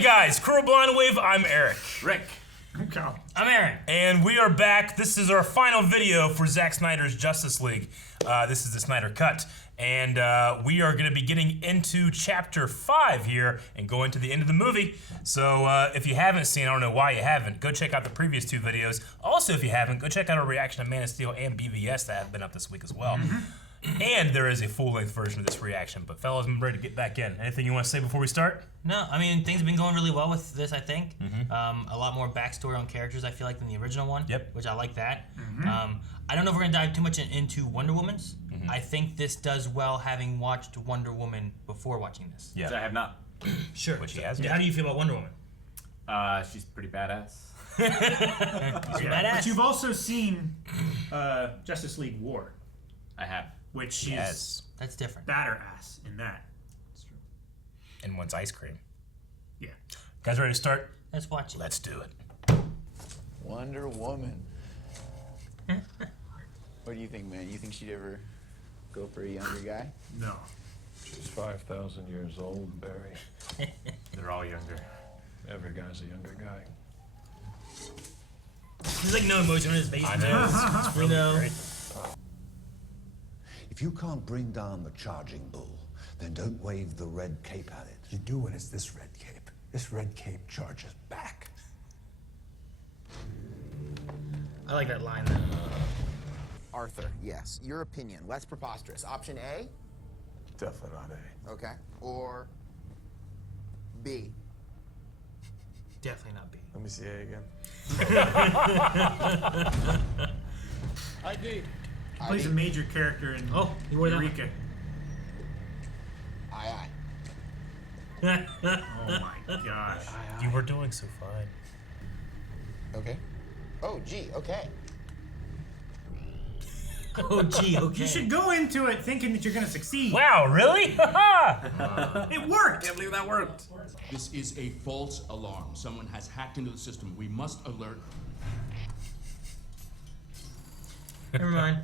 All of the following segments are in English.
Hey guys, Crew Blind Wave, I'm Eric. Rick. Okay. I'm Aaron. And we are back. This is our final video for Zack Snyder's Justice League. This is the Snyder Cut. And we are going to be getting into Chapter 5 here and going to the end of the movie. So if you haven't seen, I don't know why you haven't, go check out the previous two videos. Also, if you haven't, go check out our reaction to Man of Steel and BVS that have been up this week as well. And there is a full-length version of this reaction. But fellas, I'm ready to get back in. Anything you want to say before we start? No, I mean, things have been going really well with this, I think. A lot more backstory on characters, I feel like, than the original one. Yep. Which I like that. I don't know if we're going to dive too much into Wonder Woman's. I think this does well having watched Wonder Woman before watching this. Yeah. I have not. Sure. Which he has. How do you feel about Wonder Woman? She's pretty badass. Badass. But you've also seen Justice League War, I have. which she's That's different. batter ass in that. That's true. And one's ice cream. Yeah. Guys ready to start? Let's watch it. Let's do it. Wonder Woman. What do you think, man? You think she'd ever go for a younger guy? No. She's 5,000 years old, Barry. They're all younger. Every guy's a younger guy. There's like no emotion on his face. I know. It's really great. If you can't bring down the charging bull, then don't wave the red cape at it. You do when it's this red cape. This red cape charges back. I like that line though. Arthur, yes. Your opinion, less preposterous. Option A? Definitely not A. Okay. Or B? Definitely not B. Let me see A again. ID. Plays a major character in Oh, you wore that one. Eureka. Aye, Oh my gosh. You were doing so fine. aye. Okay. Oh, gee, okay. Oh, gee, okay. You should go into it thinking that you're going to succeed. Wow, really? It worked! Can't believe that worked. This is a false alarm. Someone has hacked into the system. We must alert. Never mind.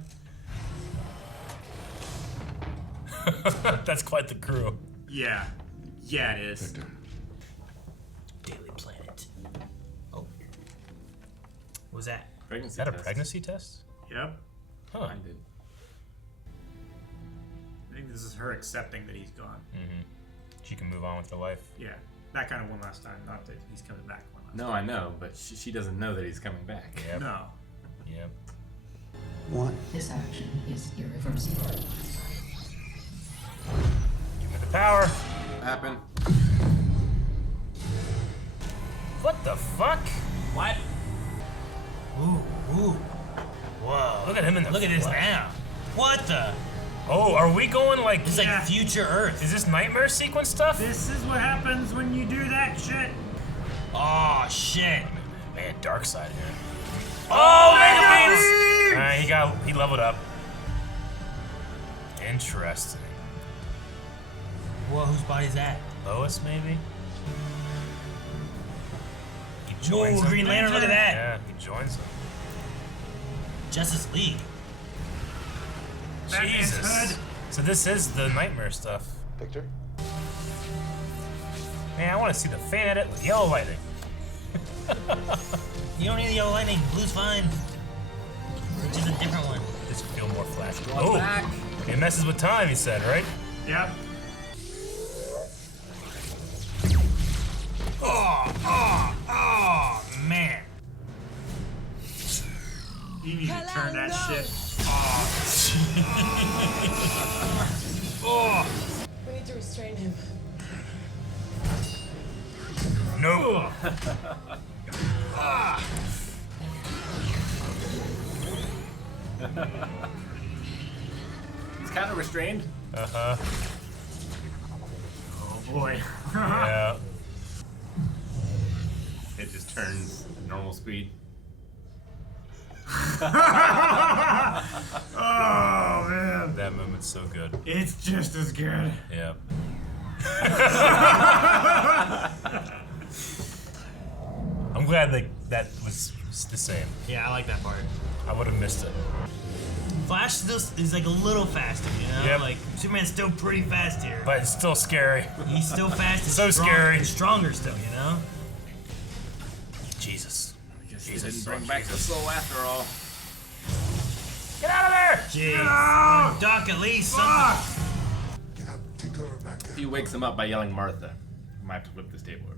That's quite the crew. Yeah. Yeah, it is. Daily Planet. Oh. What was that? Pregnancy Is that a test. pregnancy test? Yep. Huh. Mine did. I think this is her accepting that he's gone. She can move on with her life. Yeah. That kind of one last time. Not that he's coming back one last No, I know, but she doesn't know that he's coming back. Yep. time. No. Yep. This action is irreversible. Give me the power. Happen. What the fuck? What? Ooh, ooh. Whoa. Look at him in the Look at this flesh. now. What the? Oh, are we going like... It's like Yeah. future Earth. Is this nightmare sequence stuff? This is what happens when you do that shit. Oh, shit. Man, dark side here. Oh, Mega Beams! He leveled up. Interesting. Whoa, whose body's that? Lois, maybe? He Whoa, joins him. Green Lantern, look at that. Yeah, he joins him. Justice League. Batman's Jesus. hood. So this is the nightmare stuff. Victor? Man, I want to see the fan edit with yellow lightning. You don't need the yellow lightning. Blue's fine. Which is a different one. Just feel more flashy. Going back. It messes with time, he said, right? Yep. Oh, man. You need to turn that shit off. We need to restrain him. No. He's kind of restrained. Uh-huh. Oh boy. Yeah. It just turns at normal speed. Oh man. That moment's so good. It's just as good. Yeah. I'm glad that was the same. Yeah, I like that part. I would have missed it. Flash still is like a little faster, you know? Yep. Like, Superman's still pretty fast here. But it's still scary. He's still fast and So scary. and stronger still, you know? Jesus. I guess Jesus. they didn't bring back the soul after all. Get out of there! Jeez. Doc, at least something. He wakes him up by yelling Martha. I might have to flip this table over.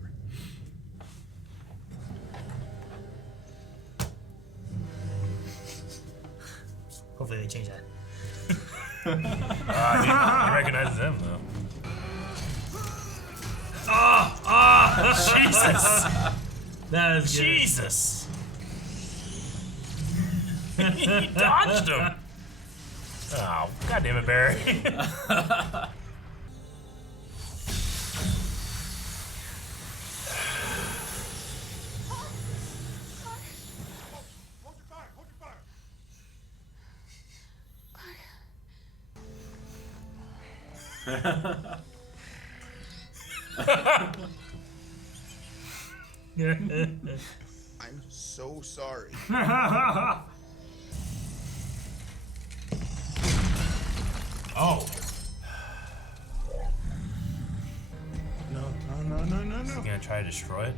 Hopefully they change that. He recognizes him, though. Jesus! That is good. Jesus! He dodged him! Oh, God damn it, Barry. I'm so sorry. Oh. No. Is he gonna try to destroy it?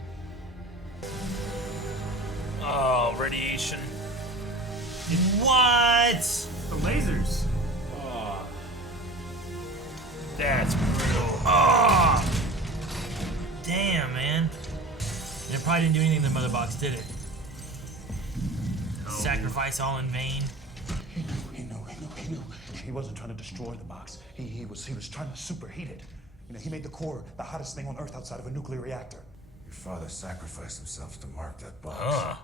Oh, radiation. What? The lasers. Oh. That's brutal. Oh! Damn, man. And it probably didn't do anything in the mother box, did it? Sacrifice all in vain. He knew. He wasn't trying to destroy the box. He was trying to superheat it. You know, he made the core the hottest thing on Earth outside of a nuclear reactor. Your father sacrificed himself to mark that box.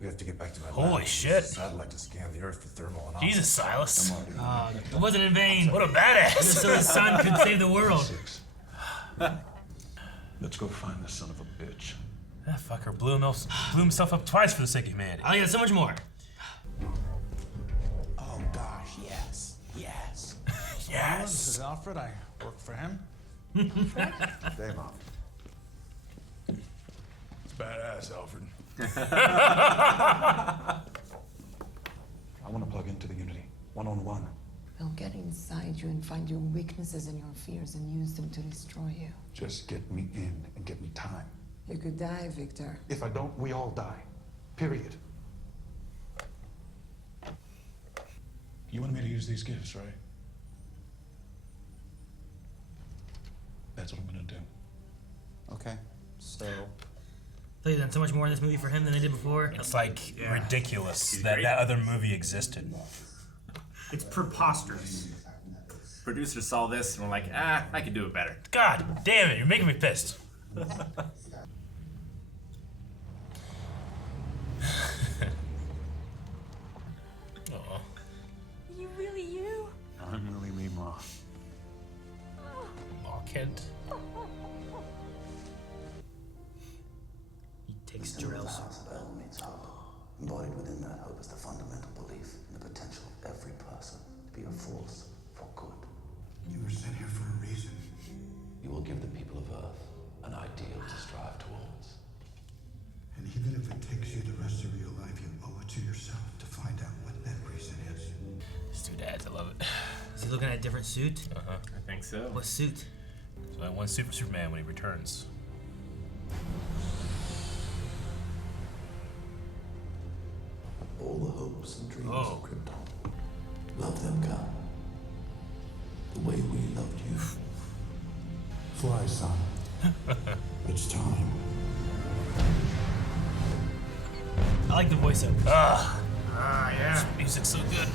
We have to get back to my Holy lab. shit. Use the satellite to scan the Earth for thermal and Jesus, Silas. It wasn't in vain. What a badass. So his son could save the world. Let's go find this son of a bitch. That fucker blew himself up twice for the sake of humanity. I got so much more. Oh gosh, yes. Yes. This is Alfred. I work for him. Day, Mom. It's badass, Alfred. I want to plug into the Unity, one-on-one. I'll get inside you and find your weaknesses and your fears and use them to destroy you. Just get me in and get me time. You could die, Victor. If I don't, we all die. Period. You wanted me to use these gifts, right? That's what I'm gonna do. Okay, so They've done so much more in this movie for him than they did before. It's like ridiculous that that other movie existed. It's preposterous. Producers saw this and were like, I could do it better. God damn it, you're making me pissed. Aw. You really you? I'm really me, Ma. Aw, Kent. He takes Jarrell's. means hope. Embodied within that hope is the fundamental belief in the potential of every person to be a force for good. You were sent here for a reason. You will give the people of Earth an ideal to strive towards. And even if it takes you the rest of your life, you owe it to yourself to find out what that reason is. It's two dads, I love it. Is he looking at a different suit? I think so. What suit? So I want Superman when he returns. All the hopes and dreams Oh. of Krypton. Love them, God. The way we loved you. Fly, son. It's time. I like the voiceover. Yeah. Music's so good.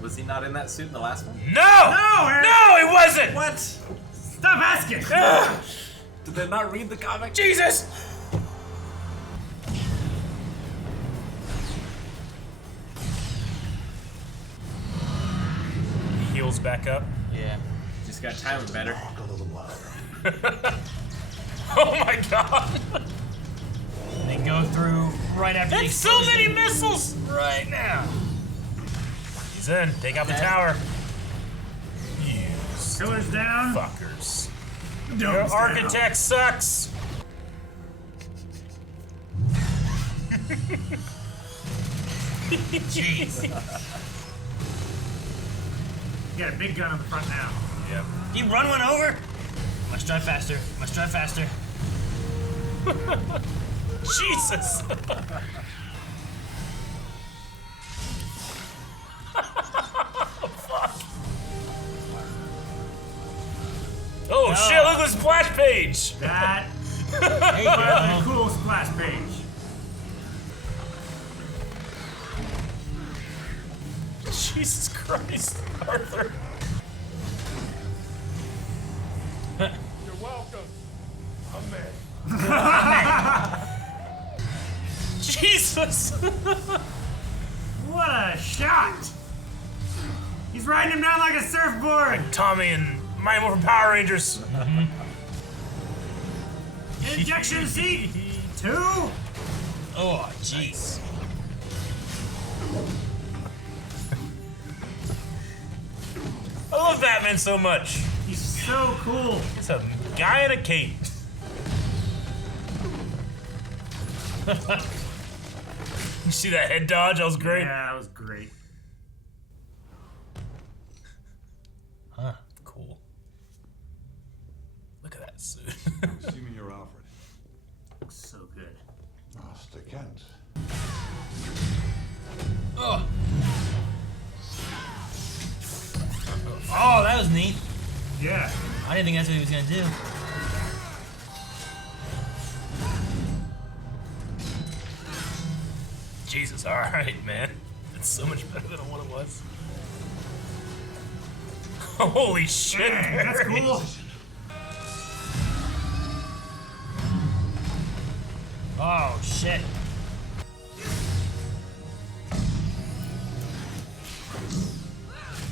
Was he not in that suit in the last one? No, he wasn't! What? Stop asking! Did they not read the comic? Jesus! He heals back up. Yeah. Just got time better. Oh my god! They go through right after the That's so many missiles right now! He's in. Take out the tower. You Pillars down. fuckers. Domes Your down. architect sucks! Jeez. You got a big gun on the front now. Yep. He run one over? Must drive faster. Must drive faster. Jesus. Oh shit, look at this splash page! That There you was go. a cool splash page. Jesus Christ, Arthur. You're welcome. I'm mad. Jesus! What a shot! He's riding him down like a surfboard! Tommy and Mighty Morphin Power Rangers. Injection seat 2! Oh, jeez. I love Batman so much. He's so cool. He's a guy in a cape. You see that head dodge? That was great. Yeah, that was great. Huh. Cool. Look at that suit. See me, you're Alfred. Looks so good. Master Kent. Oh. Oh, that was neat. Yeah. I didn't think that's what he was gonna do. Jesus, alright, man. It's so much better than what it was. Holy shit, Dang, that's Barry. cool. Oh, shit.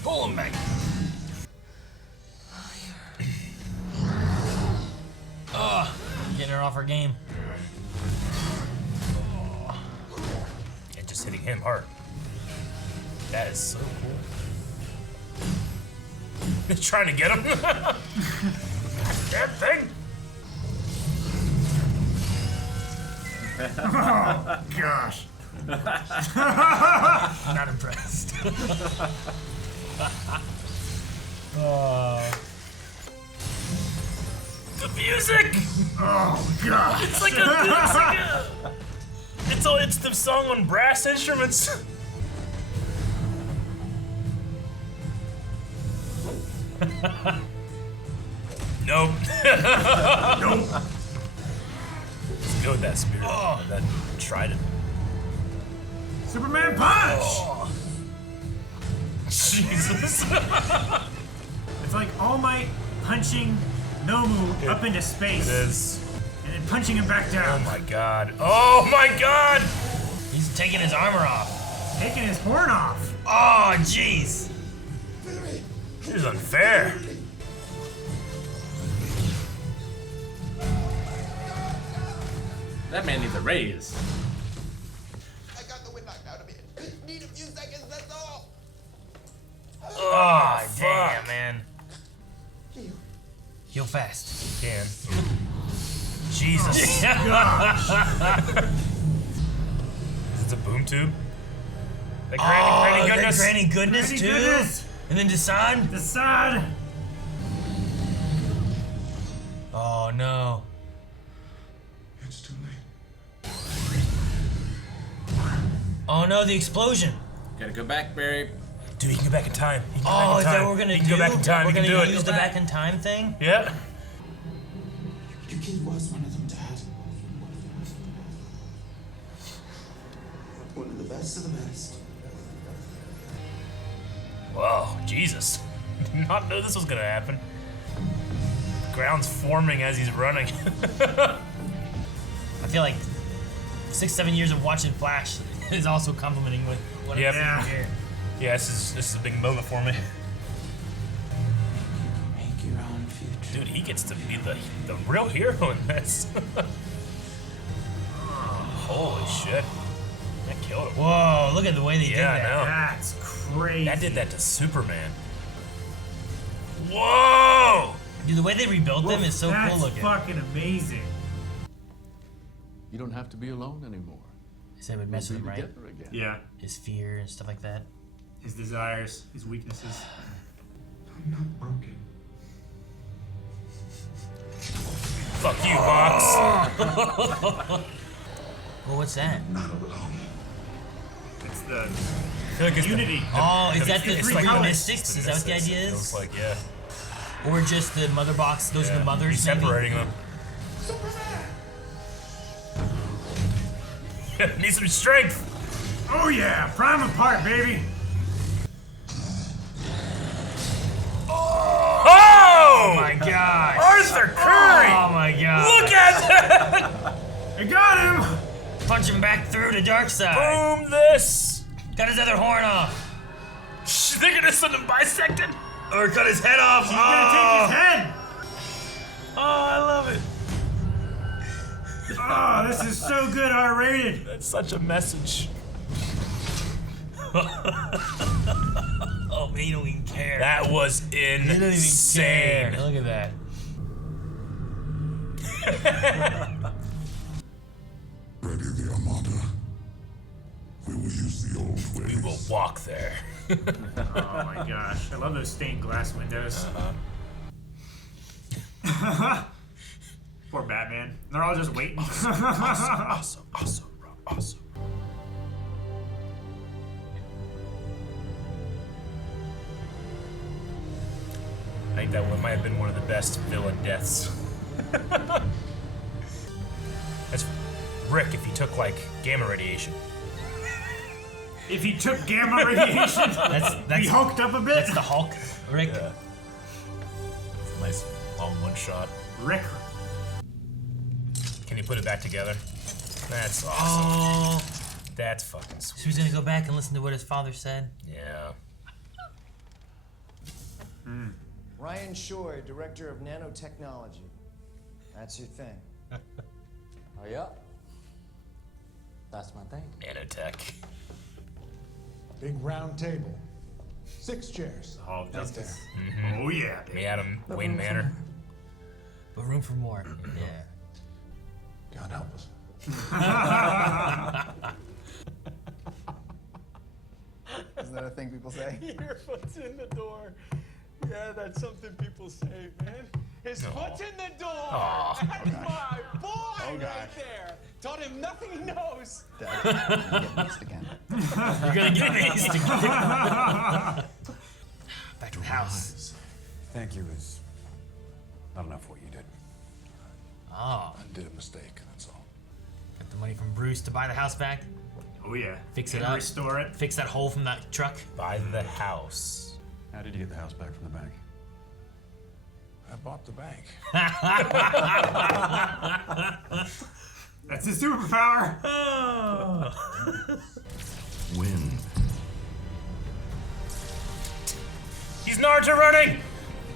Pull him back. Oh, getting her off her game. Yeah, just hitting him hard. That is so cool. He's trying to get him. That thing. Oh, gosh. Not impressed. The music. Oh, gosh. It's like it's the song on brass instruments. Nope. Nope. Let's go with that spirit. Oh, that trident. Superman punch! Oh. Jesus. It's like All Might punching Nomu up into space. It is. And then punching him back Oh down. my god. Oh my god! He's taking his armor off. Taking his horn off. Oh, jeez. This is unfair. That man needs a raise. I got the wind knocked out of me. Need a few seconds, that's all. Oh, damn, man. Heal fast. You can. Jesus. Is it a boom tube? The granny goodness. Granny goodness, Granny too. goodness. And then Desan. Desan. Oh, no. It's too late. Oh, no, the explosion. Gotta go back, Barry. Dude, he can go back in time. He can go Oh, back in is that time. what we're gonna He do? can go back in time. We're He can gonna do use it. the back in time thing? Yeah. Your kid was one of them, Dad. One of the best of the best. Whoa, Jesus. Did not know this was gonna happen. The ground's forming as he's running. I feel like 6-7 years of watching Flash is also complimenting with what Yep. I'm seeing here. Yeah, this is a big moment for me. Make your own future. Dude, he gets to be the real hero in this. Holy shit. That killed him. Whoa, look at the way they did Yeah, I that. know. That's crazy. That did that to Superman. Whoa! Dude, the way they rebuilt them is so That's cool looking. fucking amazing. You don't have to be alone anymore. Said it would mess with him, right? Again. Yeah. His fear and stuff like that. His desires, his weaknesses. I'm not broken. Fuck you, Box. Well, what's that? Not alone. It's the I feel like it's unity. Oh, is that the it's three like mystics? Is that what the idea It looks is? like, yeah. Or just the mother box? Those are the mothers. He's maybe? separating them. Need some strength. Oh yeah, prime apart, baby. Oh! Oh my gosh! Arthur Curry! Oh my god! Look at that! I got him. Punch him back through the dark side. Boom this! Got his other horn off. They're gonna send him bisected! Or cut his head off. He's gonna take his head. Oh, I love it. Oh, this is so good, R-rated. That's such a message. Oh, man, he don't even care. That was He doesn't even insane. care. Look at that. Ready the Armada. We will use the old ways. We will walk there. Oh my gosh, I love those stained glass windows. Poor Batman. They're all just waiting. Awesome. I think that one might have been one of the best villain deaths. That's Rick if he took like gamma radiation. If he took gamma radiation, he hulked up a bit. That's the Hulk, Rick. Yeah. It's a nice long one shot. Rick. Can you put it back together? That's awesome. Oh. That's fucking sweet. So he's gonna go back and listen to what his father said. Yeah. Ryan Shore, Director of Nanotechnology. That's your thing. Oh, yeah. That's my thing. Nanotech. Big round table. 6 chairs. Hall of Justice. Mm-hmm. Oh yeah, baby. Adam Wayne Manor. But room for more. Yeah. God help us. Isn't that a thing people say? Your foot's in the door. Yeah, that's something people say, man. His foot's in the door. Aw. That's my boy right there. Taught him nothing he knows. Dad, you're getting this again. You're gonna get these again. Back to the house. Thank you is not enough what you did. Oh. I did a mistake, that's all. Got the money from Bruce to buy the house back. Oh yeah. Fix it And up. Restore it. Fix that hole from that truck. Buy the house. How did you get the house back from the bank? I bought the bank. That's his superpower. Win. He's Naruto running!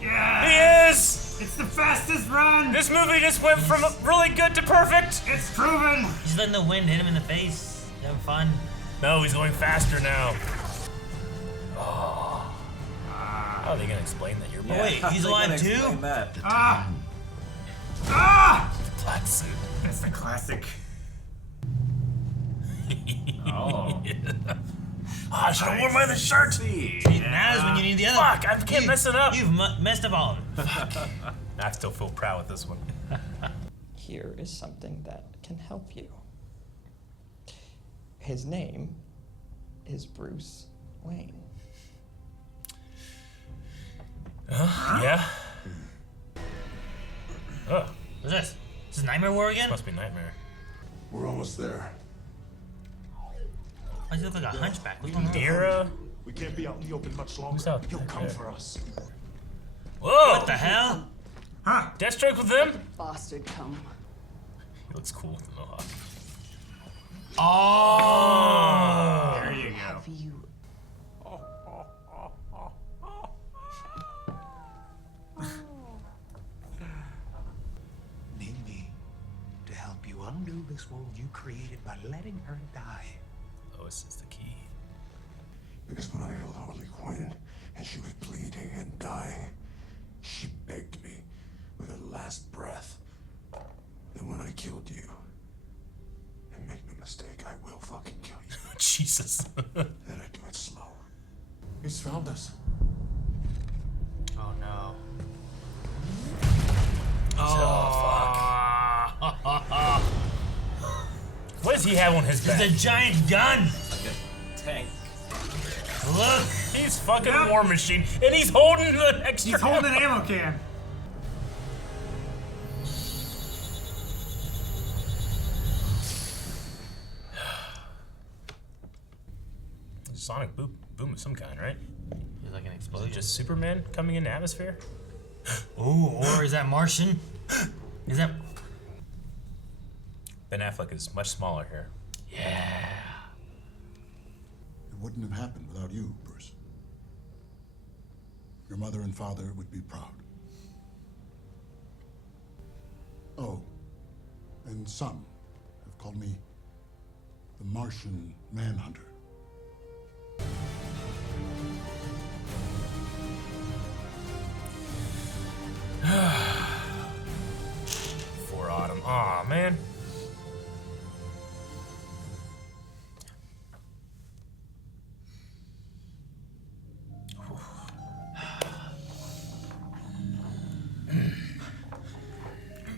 Yeah. He is! It's the fastest run. This movie just went from really good to perfect! It's proven. He's letting the wind hit him in the face. Having fun. No, he's going faster now. Oh. How are they gonna explain that you're Oh, wait, he's alive too? Ah. Ah. Black suit. That's the classic. Oh. I should have worn my other shirt! Now is when you need the other. Fuck, I can't mess it up! You've messed up all of them. I still feel proud with this one. Here is something that can help you. His name is Bruce Wayne. Yeah? Oh. What's this? This is Nightmare War again? This must be Nightmare. We're almost there. Why does he look like a hunchback? What's going on? Dira? We can't be out in the open much longer. Who's out He'll come there? for us. Whoa! What the hell? Huh? Deathstroke with them? Bastard come. He looks cool with the mohawk. Oh! There you go. Have you Need me to help you undo this world you created by letting her die. Lois is the key. Because when I held Harley Quinn and she was bleeding and dying, she begged me with her last breath that when I killed you, and make no mistake, I will, Father, Jesus. Then I do it slow. He's found us. Oh no. Oh, what does he have on his back? It's a giant gun. Like a tank. Look, he's fucking War Machine, and he's holding the extra. He's holding an ammo can. Sonic boom of some kind, right? It's like an Is explosion. it just Superman coming in the atmosphere? Ooh, or is that Martian? Is that? Ben Affleck is much smaller here. Yeah. It wouldn't have happened without you, Bruce. Your mother and father would be proud. Oh, and some have called me the Martian Manhunter. For Autumn. Aw, man.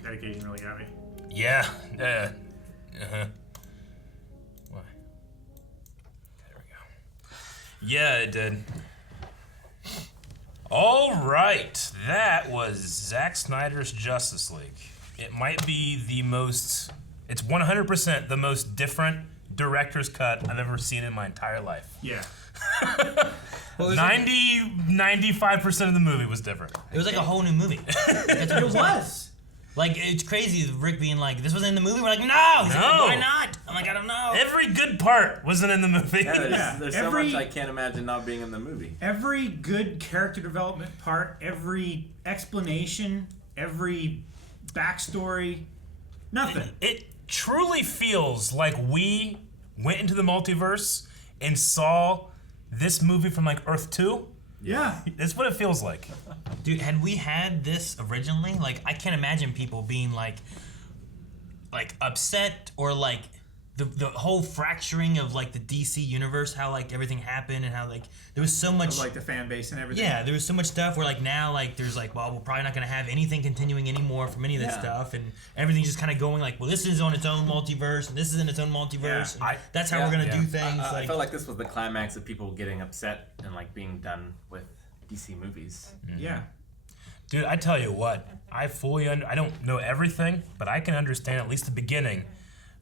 Dedication really got me. Yeah. Uh-huh. Why? There we go. Yeah, it did. All right. That was Zack Snyder's Justice League. It might be the most... It's 100% the most different director's cut I've ever seen in my entire life. Yeah. 95% of the movie was different. It was like a whole new movie. That's what It was. Like, it's crazy, Rick being like, this wasn't in the movie. We're like, no! He's like, No. why not? I'm like, I don't know. Every good part wasn't in the movie. Yeah, there's so much I can't imagine not being in the movie. Every good character development part, every explanation, every backstory, nothing. It truly feels like we went into the multiverse and saw this movie from like Earth 2. Yeah. That's what it feels like. Dude, had we had this originally, like, I can't imagine people being like upset or like the whole fracturing of like the DC universe, how like everything happened and how like there was so much Of, like the fan base and everything. Yeah, there was so much stuff where like now like there's like, well, we're probably not gonna have anything continuing anymore from any of this Yeah. stuff, and everything's just kind of going like, well, this is on its own multiverse and this is in its own multiverse. Yeah. And that's how we're gonna do things. I felt like this was the climax of people getting upset and like being done with DC movies. Yeah. Dude, I tell you what, I fully I don't know everything, but I can understand at least the beginning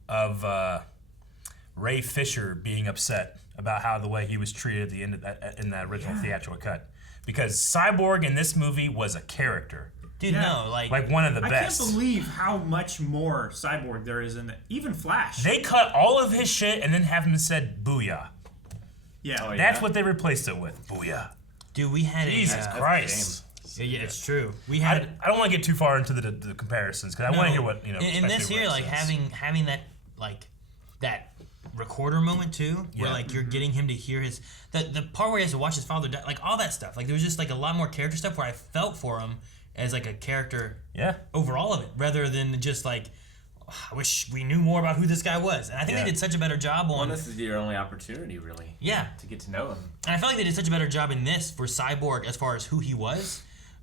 of Ray Fisher being upset about how the way he was treated at the end of that, in that original theatrical cut. Because Cyborg in this movie was a character. Dude, no, like one of the best. I can't believe how much more Cyborg there is in it. Even Flash. They cut all of his shit and then have him said booyah. Yeah. Oh, That's what they replaced it with. Booyah. Dude, we had Jesus Christ. Yeah, it's true. We had. I don't want to get too far into the comparisons because I want to hear what In this especially here, Ray like says. having that like that recorder moment too, where Yeah. like you're getting him to hear his the part where he has to watch his father die, like all that stuff. Like there was just like a lot more character stuff where I felt for him as like a character. Yeah. Overall of it, rather than just like, I wish we knew more about who this guy was. And I think they did such a better job on. Well, this is your only opportunity, really. Yeah. To get to know him. And I felt like they did such a better job in this for Cyborg as far as who he was.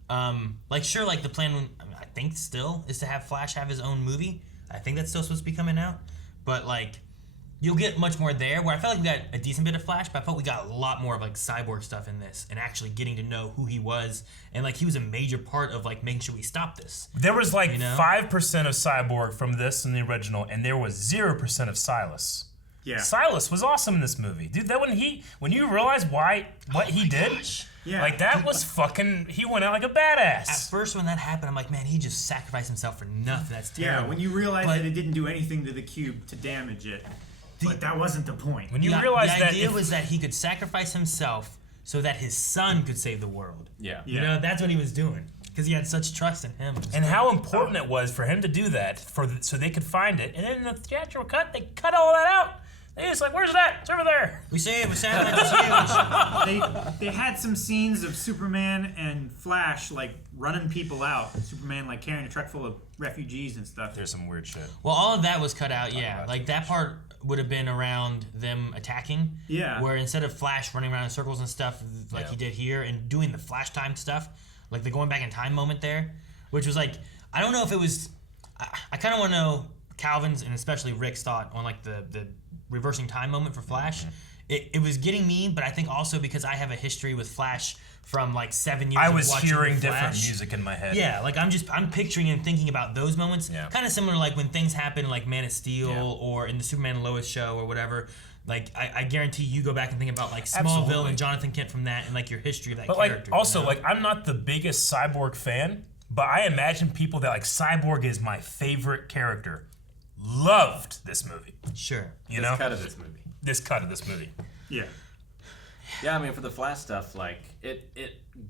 Like, sure, like the plan, I think still, is to have Flash have his own movie. I think that's still supposed to be coming out. But, like, you'll get much more there, where I felt like we got a decent bit of Flash, but I felt we got a lot more of, like, Cyborg stuff in this, and actually getting to know who he was. And, like, he was a major part of, like, making sure we stop this. There was, like, You know? 5% of Cyborg from this in the original, and there was 0% of Silas. Yeah. Silas was awesome in this movie. Dude, that when you realize what he did, Yeah. like, that was fucking, he went out like a badass. At first, when that happened, I'm like, man, he just sacrificed himself for nothing. That's terrible. Yeah, when you realize But- that it didn't do anything to the cube to damage it. But that wasn't the point. When you the, realize the that idea was that he could sacrifice himself so that his son could save the world. Yeah. You know, that's what he was doing. Because he had such trust in him. and how important it was for him to do that so they could find it. And then in the theatrical cut, they cut all that out. They just like, where's that? It's over there. We saved it's huge. They had some scenes of Superman and Flash like running people out. Superman like carrying a truck full of refugees and stuff. There's some weird shit. Well, all of that was cut out, yeah. Like that part would have been around them attacking. Yeah. Where instead of Flash running around in circles and stuff like he did here and doing the Flash time stuff, like the going back in time moment there, which was like, I don't know if it was, I kind of want to know Calvin's and especially Rick's thought on like the reversing time moment for Flash. It was getting me, but I think also because I have a history with Flash from like 7 years. I was of watching hearing the different Flash. music in my head. Yeah, like I'm picturing and thinking about those moments. Yeah. Kind of similar like when things happen like Man of Steel or in the Superman and Lois show or whatever. Like I guarantee you go back and think about like Smallville Absolutely. and Jonathan Kent from that and like your history of that But character. like also you know? like I'm not the biggest Cyborg fan, but I imagine people that like Cyborg is my favorite character loved this movie. Sure. You This know? cut of this movie. This cut of this movie. Yeah. Yeah, I mean, for the Flash stuff, like, it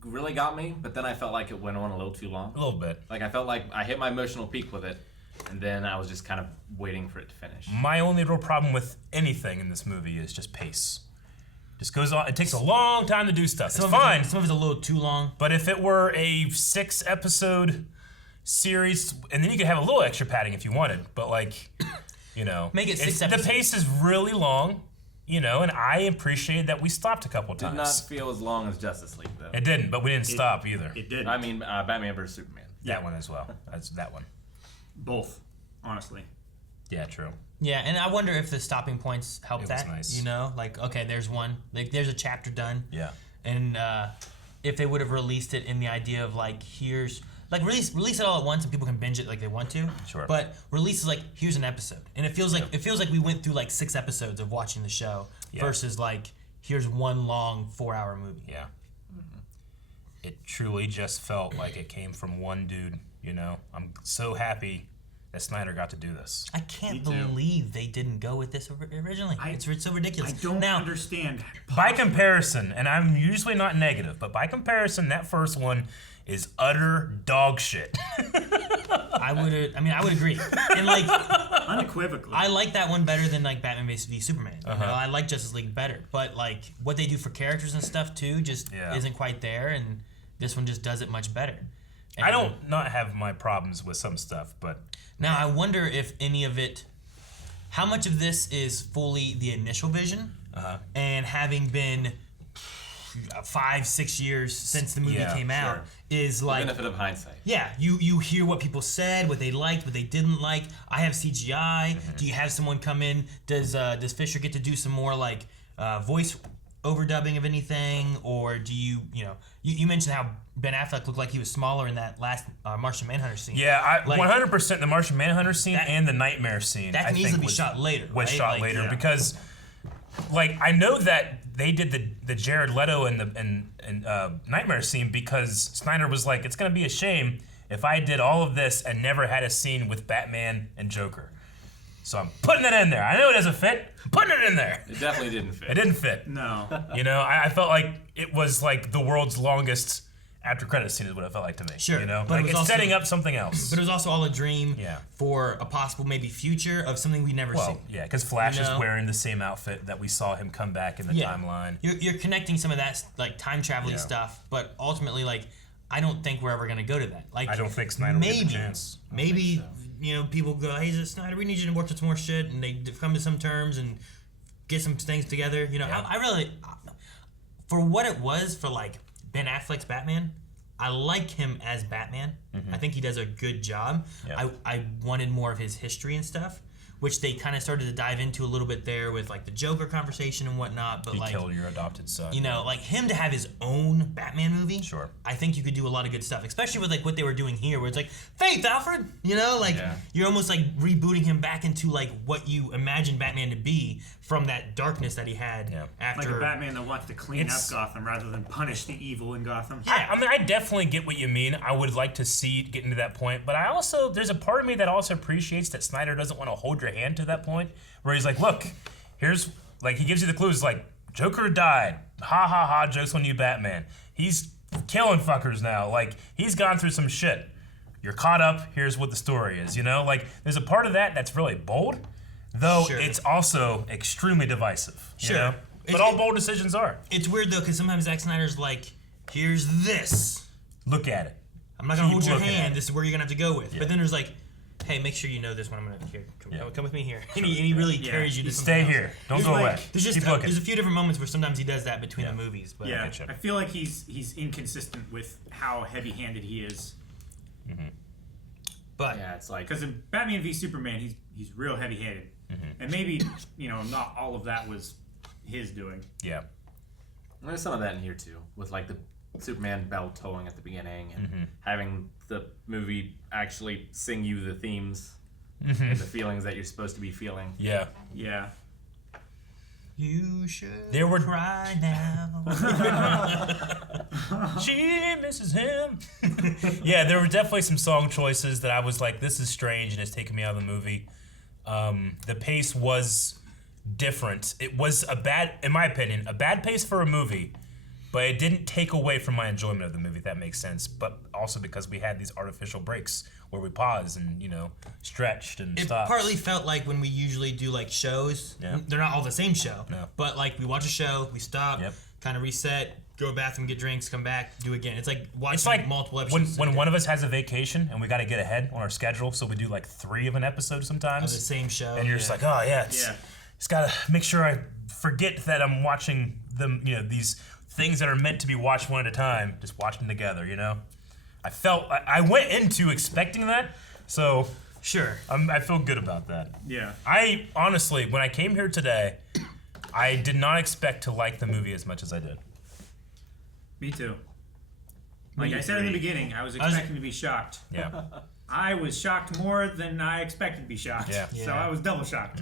really got me, but then I felt like it went on a little too long. A little bit. Like, I felt like I hit my emotional peak with it, and then I was just kind of waiting for it to finish. My only real problem with anything in this movie is just pace. Just goes on. It takes a long time to do stuff. It's fine. Some of it's a little too long. But if it were a 6-episode series, and then you could have a little extra padding if you wanted, but like, you know, Make it 6 the episodes. pace is really long, you know, and I appreciate that we stopped a couple Did times. not feel as long as Justice League, though. It didn't, but we didn't stop either. It did. I mean, Batman vs. Superman. That one as well. That's that one. Both, honestly. Yeah, true. Yeah, and I wonder if the stopping points helped It was that. nice. You know, like okay, there's one, like there's a chapter done. Yeah. And if they would have released it in the idea of like here's like release it all at once and people can binge it like they want to. Sure. But release is like here's an episode, and it feels like we went through like 6 episodes of watching the show versus like here's one long 4-hour movie. Yeah. It truly just felt like it came from one dude. You know, I'm so happy that Snyder got to do this. I can't believe they didn't go with this originally. It's so ridiculous. I don't understand. By comparison, and I'm usually not negative, but by comparison, that first one is utter dog shit. I would agree. And like unequivocally, I like that one better than like Batman v Superman. You know, I like Justice League better, but like what they do for characters and stuff too just isn't quite there, and this one just does it much better. And I don't not have my problems with some stuff, but now I wonder if any of it, how much of this is fully the initial vision, and having been 5-6 years since the movie came out, is like the benefit of hindsight. Yeah, you hear what people said, what they liked, what they didn't like. I have CGI. Do you have someone come in? Does Fisher get to do some more like voice overdubbing of anything, or do you mentioned how Ben Affleck looked like he was smaller in that last Martian Manhunter scene. Yeah, Like, 100% the Martian Manhunter scene and the Nightmare scene. that I can think easily be was shot later. Was right? shot Like, later yeah. because, like, I know that they did the Jared Leto and Nightmare scene because Snyder was like, it's gonna be a shame if I did all of this and never had a scene with Batman and Joker. So I'm putting it in there. I know it doesn't fit. I'm putting it in there. It definitely didn't fit. It didn't fit. No. You know, I felt like it was like the world's longest after credits scene is what it felt like to me. Sure, You know, but it like was it's also- setting up something else. But it was also all a dream for a possible maybe future of something we never see. Yeah, because Flash You know? is wearing the same outfit that we saw him come back in the timeline. You're connecting some of that like time traveling stuff, but ultimately, like, I don't think we're ever gonna go to that. Like, I don't think Snyder will get the maybe, chance. maybe you know, people go, "Hey, Snyder, we need you to work on some more shit," and they come to some terms and get some things together. You know, I really, for what it was for like Ben Affleck's Batman, I like him as Batman. I think he does a good job. I wanted more of his history and stuff, which they kind of started to dive into a little bit there with like the Joker conversation and whatnot. But He like, killed your adopted son. you know, like him to have his own Batman movie. Sure. I think you could do a lot of good stuff, especially with like what they were doing here, where it's like, Faith, Alfred, you know, like you're almost like rebooting him back into like what you imagine Batman to be from that darkness that he had after. Like a Batman that wants to clean up Gotham rather than punish the evil in Gotham. I mean, I definitely get what you mean. I would like to see it getting to that point, but I also, there's a part of me that also appreciates that Snyder doesn't want to hold your hand to that point, where he's like, look, here's, like, he gives you the clues, like, Joker died, ha ha ha, jokes on you, Batman. He's killing fuckers now, like, he's gone through some shit. You're caught up, here's what the story is, you know? Like, there's a part of that that's really bold, though it's also extremely divisive, you know? But all bold decisions are. It's weird though, because sometimes Zack Snyder's like, here's this. Look at it. I'm not gonna Keep hold your looking at hand. it. This is where you're gonna have to go with. But then there's like, hey, make sure you know this one. I'm gonna come with me here. And he really carries you to stay here. Don't go away. There's a few different moments where sometimes he does that between the movies. But I feel like he's inconsistent with how heavy-handed he is. But it's like because in Batman v Superman, he's real heavy-handed, and maybe not all of that was his doing. Yeah, there's some of that in here too, with like the Superman bell tolling at the beginning and having the movie actually sing you the themes and the feelings that you're supposed to be feeling. Yeah. You should cry now. She misses him. Yeah, there were definitely some song choices that I was like, this is strange, and it's taking me out of the movie. The pace was different. It was in my opinion, a bad pace for a movie, but it didn't take away from my enjoyment of the movie, if that makes sense. But also because we had these artificial breaks where we paused and, stretched and stopped. It partly felt like when we usually do like shows, they're not all the same show, but like we watch a show, we stop, kind of reset, go to the bathroom, get drinks, come back, do it again. It's like watching multiple episodes. When one of us has a vacation and we got to get ahead on our schedule, so we do like 3 of an episode sometimes. Of the same show. And you're just like, oh yeah, it's got to make sure I forget that I'm watching them, these things that are meant to be watched one at a time, just watch them together, I went into expecting that, so sure, I feel good about that. Yeah. I honestly, when I came here today, I did not expect to like the movie as much as I did. Me too. Like I said in the beginning, I was expecting to be shocked. Yeah. I was shocked more than I expected to be shocked. Yeah. So I was double shocked.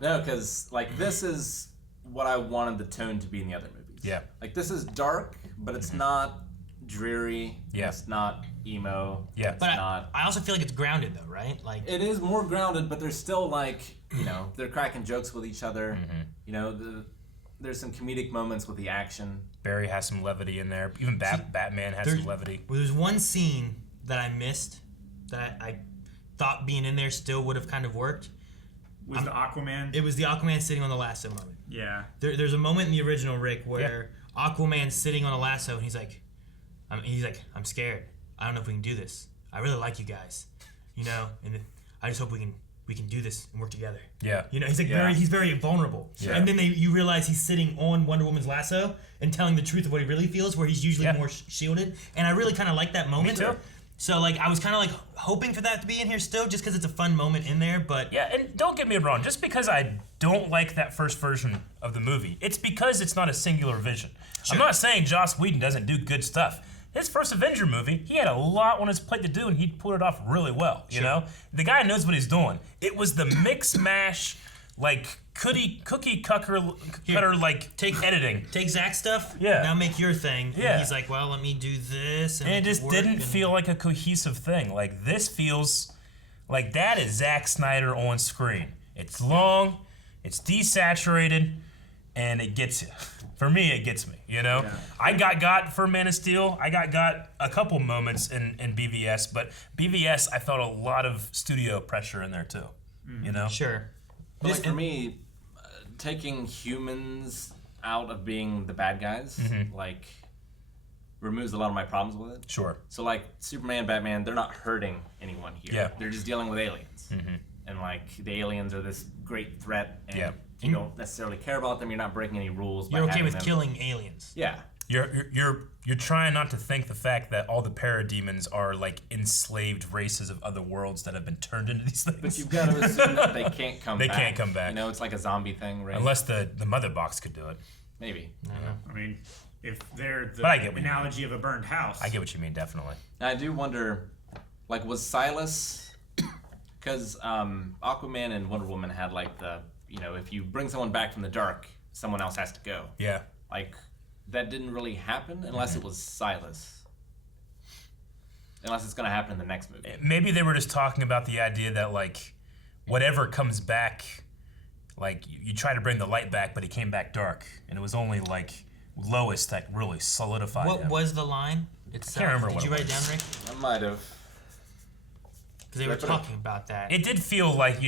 No, because like this is what I wanted the tone to be in the other movies. Yeah. Like this is dark, but it's not dreary. Yeah. It's not emo. Yeah. It's not. I also feel like it's grounded though, right? Like it is more grounded, but there's still like they're cracking jokes with each other. There's some comedic moments with the action. Barry has some levity in there. Even Batman has some levity. Well, there's one scene that I missed that I thought being in there still would have kind of worked. Was the Aquaman? It was the Aquaman sitting on the lasso moment. Yeah. There's a moment in the original Rick where Aquaman's sitting on a lasso and he's like, I'm scared. I don't know if we can do this. I really like you guys, and I just hope we can do this and work together. Yeah. He's like he's very vulnerable. Yeah. And then you realize he's sitting on Wonder Woman's lasso and telling the truth of what he really feels, where he's usually more shielded. And I really kind of like that moment. Me too. So like I was kind of like hoping for that to be in here still, just because it's a fun moment in there. But yeah, and don't get me wrong, just because I don't like that first version of the movie, it's because it's not a singular vision. Sure. I'm not saying Joss Whedon doesn't do good stuff. His first Avenger movie, he had a lot on his plate to do, and he pulled it off really well. Sure. The guy knows what he's doing. It was the mix mash, like cookie cutter, like take editing. Take Zack's stuff. Yeah. Now make your thing. Yeah. And he's like, well, let me do this. And it just didn't feel like a cohesive thing. Like this feels like that is Zack Snyder on screen. It's long, it's desaturated, and it gets you. For me, it gets me, Yeah. I got for Man of Steel. I got a couple moments in BVS, but BVS, I felt a lot of studio pressure in there too, Sure. But like for me, taking humans out of being the bad guys, like, removes a lot of my problems with it. Sure. So like Superman, Batman, they're not hurting anyone here. Yeah. They're just dealing with aliens. And like the aliens are this great threat, and you don't necessarily care about them. You're not breaking any rules. You're okay with them. killing aliens. Yeah. You're trying not to think the fact that all the parademons are like enslaved races of other worlds that have been turned into these things. But you've got to assume that they can't come back. They can't come back. It's like a zombie thing, right? Unless the mother box could do it. Maybe. I mean, if they're the But I get what analogy of a burned house. I get what you mean, definitely. I do wonder, like, was Silas... Because Aquaman and Wonder Woman had like the, if you bring someone back from the dark, someone else has to go. Yeah. Like, that didn't really happen unless it was Silas. Unless it's going to happen in the next movie. Maybe they were just talking about the idea that, like, whatever comes back, like, you try to bring the light back, but he came back dark. And it was only, like, Lois that really solidified What him. was the line itself? I can't remember Did what you it write it was. down, Rick? I might have. Because they were talking about that. It did feel like,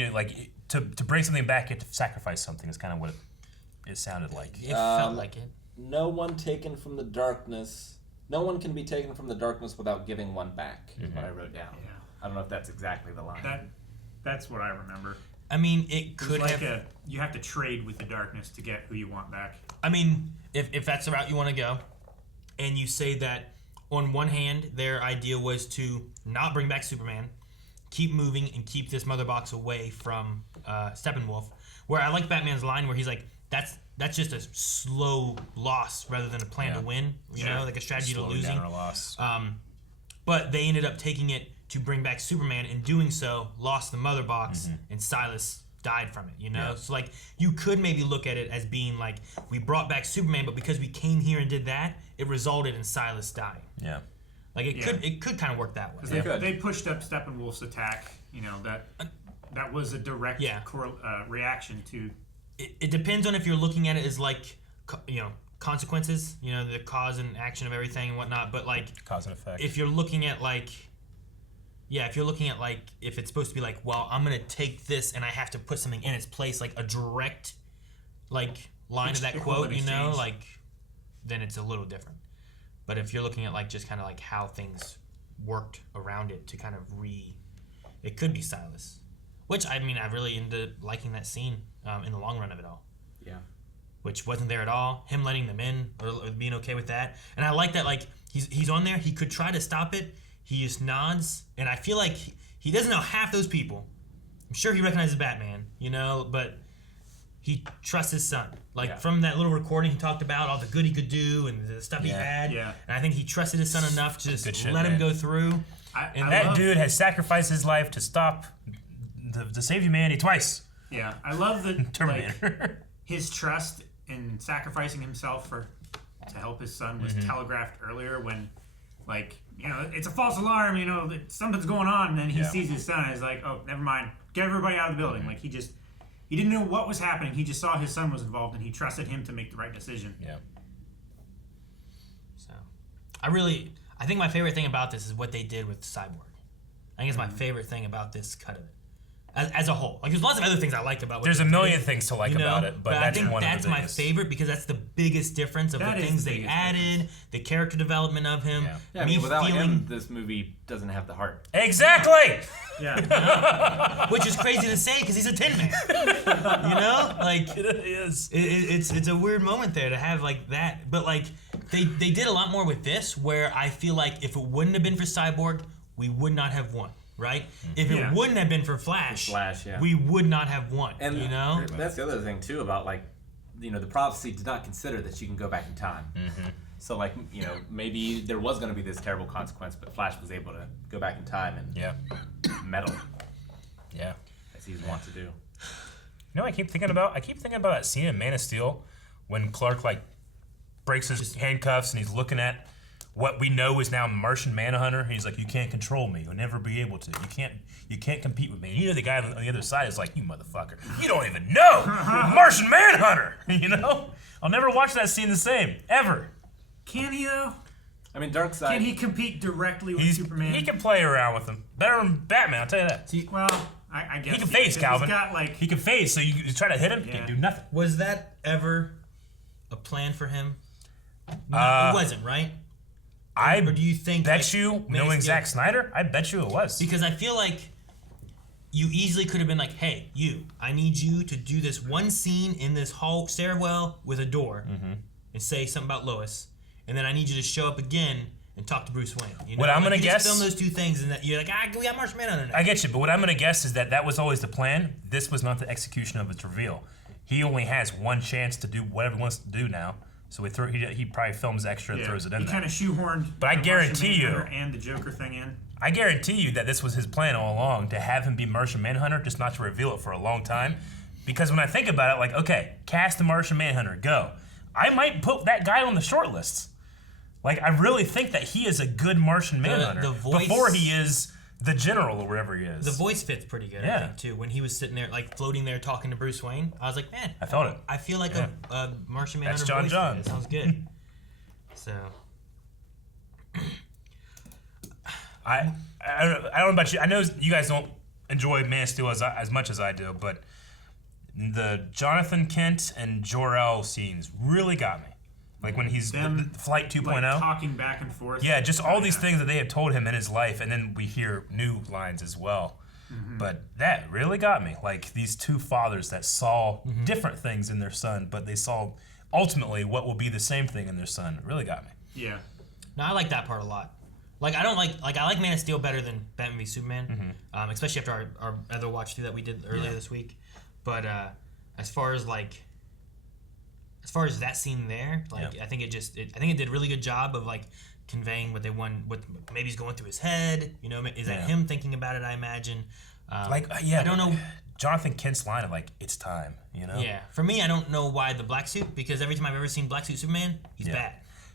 to bring something back, you have to sacrifice something is kind of what it sounded like. It felt like it. No one taken from the darkness. No one can be taken from the darkness without giving one back, is what I wrote down. Yeah. I don't know if that's exactly the line. That's what I remember. I mean, it could have... you have to trade with the darkness to get who you want back. I mean, if that's the route you want to go, and you say that on one hand, their idea was to not bring back Superman, keep moving, and keep this mother box away from Steppenwolf, where I like Batman's line where he's like, that's just a slow loss rather than a plan to win, you know, like a strategy to losing. Down or loss. But they ended up taking it to bring back Superman. In doing so, lost the mother box, and Silas died from it, you know? So, like, you could maybe look at it as being like, we brought back Superman, but because we came here and did that, it resulted in Silas dying. Yeah. Like, it could kind of work that way. They pushed up Steppenwolf's attack, you know, that was a direct reaction to... It depends on if you're looking at it as, like, you know, consequences, you know, the cause and action of everything and whatnot, but, like... Cause and effect. If you're looking at, like... Yeah, if you're looking at, like, if it's supposed to be like, well, I'm going to take this and I have to put something in its place, like a direct, like, line of that quote, you know, like, then it's a little different. But if you're looking at, like, just kind of, like, how things worked around it to kind of it could be Silas. Which, I mean, I really ended up liking that scene in the long run of it all. Yeah. Which wasn't there at all. Him letting them in, or being okay with that. And I like that, like, he's on there, he could try to stop it, he just nods, and I feel like he doesn't know half those people. I'm sure he recognizes Batman, you know, but he trusts his son. Like, from that little recording he talked about, all the good he could do and the stuff he had. Yeah. And I think he trusted his son enough to just let him go through. And that dude has sacrificed his life to stop, to save humanity twice. Yeah, I love that, like, his trust in sacrificing himself to help his son was telegraphed earlier when, like, you know, it's a false alarm, you know, that something's going on, and then he sees his son and is like, oh, never mind, get everybody out of the building. Like, he didn't know what was happening, he just saw his son was involved, and he trusted him to make the right decision. Yeah. So, I think my favorite thing about this is what they did with Cyborg. I think it's my favorite thing about this cut of it. As a whole. Like, there's lots of other things I liked about it. There's a million things to like about it, but that's I think one that's of the my favorite because that's the biggest difference of the things they added, the character development of him. Yeah, I mean, without him, this movie doesn't have the heart. Exactly! Yeah. Which is crazy to say because he's a Tin Man. You know? Like, it is. It's a weird moment there to have, like, that. But, like, they did a lot more with this where I feel like if it wouldn't have been for Cyborg, we would not have won. Right? If it wouldn't have been for Flash, we would not have won. And you know, that's the other thing too about, like, you know, the prophecy did not consider that you can go back in time. So, like, you know, maybe there was going to be this terrible consequence, but Flash was able to go back in time and meddle. Yeah, as he's wont to do. You know, I keep thinking about that scene in Man of Steel when Clark, like, breaks his handcuffs and he's looking at what we know is now Martian Manhunter. He's like, you can't control me. You'll never be able to. You can't compete with me. And you know, the guy on the other side is like, you motherfucker. You don't even know. Martian Manhunter. You know? I'll never watch that scene the same. Ever. Can he, though? I mean, Darkseid. Can he compete directly with Superman? He can play around with him. Better than Batman, I'll tell you that. Well, I guess. He can phase, Calvin. He's got, like... He can phase, so you try to hit him, he can't do nothing. Was that ever a plan for him? No, it wasn't, right? Or do you think, bet you, knowing Zack Snyder, I bet you it was. Because I feel like you easily could have been like, hey, I need you to do this one scene in this hall stairwell with a door and say something about Lois, and then I need you to show up again and talk to Bruce Wayne. You know? What I'm gonna guess, film those two things, and that you're like, we got Martian Manhunter. I get you, but what I'm gonna guess is that was always the plan. This was not the execution of its reveal. He only has one chance to do whatever he wants to do now. So he probably films extra and throws it in there. He kind of shoehorned but I guarantee you, and the Joker thing in. I guarantee you that this was his plan all along, to have him be Martian Manhunter, just not to reveal it for a long time. Because when I think about it, like, okay, cast the Martian Manhunter, go. I might put that guy on the short list. Like, I really think that he is a good Martian Manhunter the voice, before he is the general or wherever he is. The voice fits pretty good, I think, too. When he was sitting there, like, floating there talking to Bruce Wayne, I was like, man. I felt it. I feel like a Martian Manhunter That's John. It sounds good. So. I don't know about you. I know you guys don't enjoy Man of Steel as much as I do, but the Jonathan Kent and Jor-El scenes really got me. Like when he's Flight 2.0. Like talking back and forth. Yeah, just all these things that they have told him in his life, and then we hear new lines as well. But that really got me. Like, these two fathers that saw different things in their son, but they saw ultimately what will be the same thing in their son. It really got me. Yeah. No, I like that part a lot. Like, I don't like I like Man of Steel better than Batman v Superman, especially after our other watch through that we did earlier this week. But as far as that scene there, like I think it did a really good job of like conveying what maybe he's going through his head. You know, is that him thinking about it? I imagine. I don't know. Jonathan Kent's line of like, "It's time," you know. Yeah, for me, I don't know why the black suit, because every time I've ever seen black suit Superman, he's bad.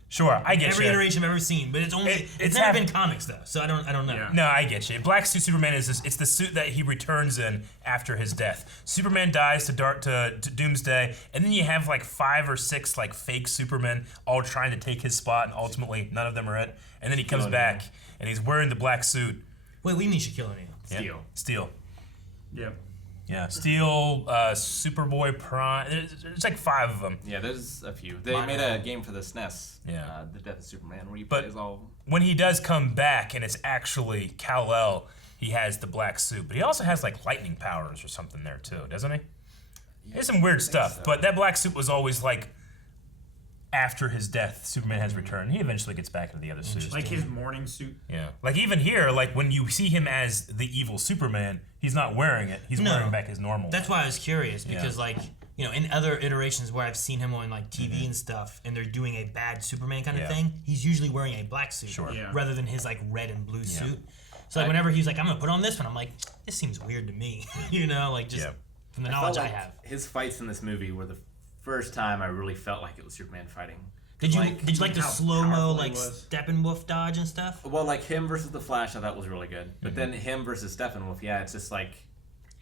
Sure, I get Every you. iteration I've ever seen, but it's never been comics though, so I don't know. Yeah. No, I get you. Black suit Superman it's the suit that he returns in after his death. Superman dies to Doomsday, and then you have like 5 or 6 like fake Supermen all trying to take his spot, and ultimately none of them are it. And then he comes back and he's wearing the black suit. Wait, we mean Shaquille O'Neal. Yeah. Steel. Yep. Yeah, Steel, Superboy, Prime. There's like 5 of them. Yeah, there's a few. They made a game for the SNES. Yeah. The Death of Superman, where you play as all. When he does come back, and it's actually Kal-El, he has the black suit, but he also has like lightning powers or something there too, doesn't he? There's some weird stuff, but that black suit was always like after his death. Superman has returned. He eventually gets back into the other suit, like his morning suit. Yeah, like even here, like when you see him as the evil Superman, he's not wearing it. He's wearing back his normal. That's why I was curious, because like, you know, in other iterations where I've seen him on like TV and stuff, and they're doing a bad Superman kind of thing, he's usually wearing a black suit rather than his like red and blue suit. So like whenever he's like, I'm gonna put on this one, I'm like, this seems weird to me, you know, like just from the knowledge I have. His fights in this movie were the first time I really felt like it was Superman fighting. Did you like the slow-mo like Steppenwolf dodge and stuff? Well, like him versus the Flash, I thought was really good. But then him versus Steppenwolf, it's just like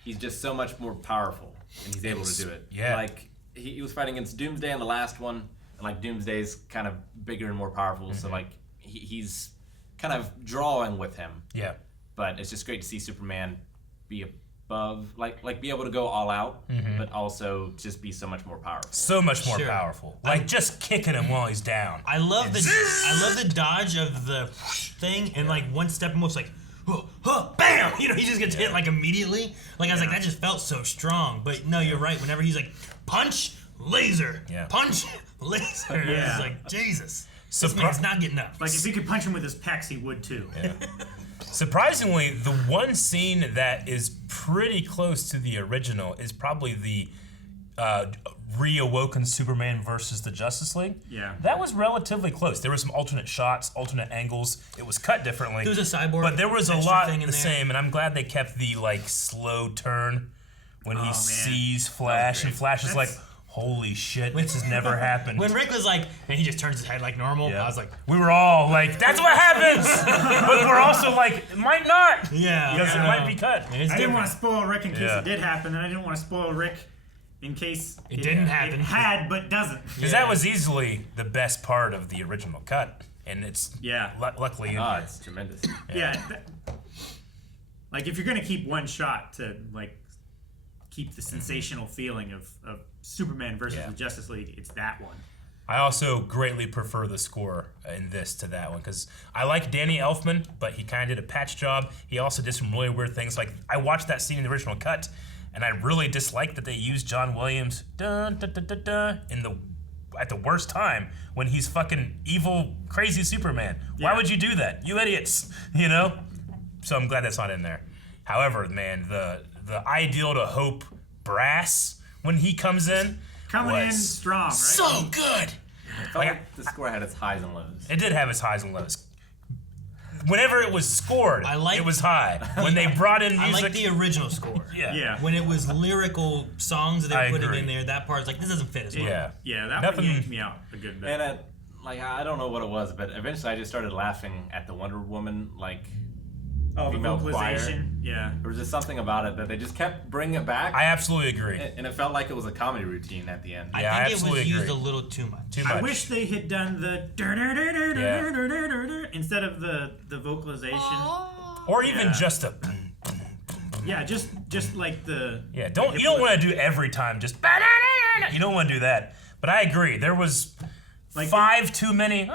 he's just so much more powerful, and he's able to do it. Yeah. Like he was fighting against Doomsday in the last one, and like Doomsday's kind of bigger and more powerful, so like he's kind of drawing with him. Yeah. But it's just great to see Superman be above, like be able to go all out, but also just be so much more powerful. So much more powerful. Like just kicking him while he's down. I love the dodge of the thing, and like one Steppenwolf's like, bam! You know, he just gets hit like immediately. Like I was like, that just felt so strong. But no, you're right. Whenever he's like, punch, laser, punch, laser. It's like, Jesus. This man's not getting up. Like if he could punch him with his pecs, he would too. Yeah. Surprisingly, the one scene that is pretty close to the original is probably the reawoken Superman versus the Justice League. Yeah. That was relatively close. There were some alternate shots, alternate angles. It was cut differently. There was a cyborg, but there was a lot the same, and I'm glad they kept the like slow turn when he sees Flash, and Flash is like, holy shit, this has never happened. When Rick was like, and he just turns his head like normal, I was like, we were all like, that's what happens! But we're also like, it might not! Yeah. Because it might be cut. I didn't want to spoil Rick in case it did happen, and I didn't want to spoil Rick in case it didn't happen. It had, but doesn't. Because that was easily the best part of the original cut. And it's luckily it's tremendous. Like if you're going to keep one shot to like keep the sensational feeling of Superman versus the Justice League, it's that one. I also greatly prefer the score in this to that one, because I like Danny Elfman, but he kind of did a patch job. He also did some really weird things. Like, I watched that scene in the original cut, and I really disliked that they used John Williams dun, dun, dun, dun, dun, at the worst time when he's fucking evil, crazy Superman. Why would you do that? You idiots, you know? So I'm glad that's not in there. However, man, the Ideal to Hope brass when he comes in in strong, right? So good. I felt like the score had its highs and lows. It did have its highs and lows. Whenever it was scored, it was high. When they brought in music, I like the original score. Yeah. When it was lyrical songs that they were putting in there, that part's like, this doesn't fit as well. Yeah, that one yanked me out a good bit. And I don't know what it was, but eventually I just started laughing at the Wonder Woman female the vocalization. Choir. There was just something about it that they just kept bringing it back. I absolutely agree. And it felt like it was a comedy routine at the end. I think it was used a little too much. I wish they had done the instead of the vocalization. Or even just a... Yeah, just like the... Yeah, you don't want to do every time, just... You don't want to do that. But I agree. There was 5 too many...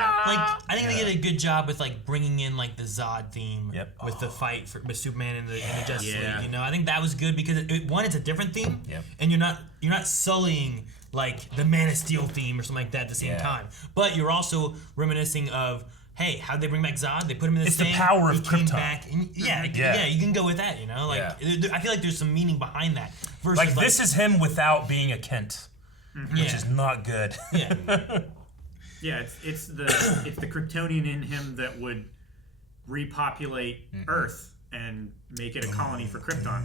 I think they did a good job with like bringing in like the Zod theme with the fight with Superman and the Justice League. You know, I think that was good because it's a different theme, and you're not sullying like the Man of Steel theme or something like that at the same time, but you're also reminiscing of. Hey, how'd they bring back Zod? They put him in this thing. It's the power of Krypton. Back and you can go with that, you know? Like I feel like there's some meaning behind that. Versus like this is him without being a Kent, which is not good. Yeah, it's the Kryptonian in him that would repopulate Earth and make it a colony for Krypton.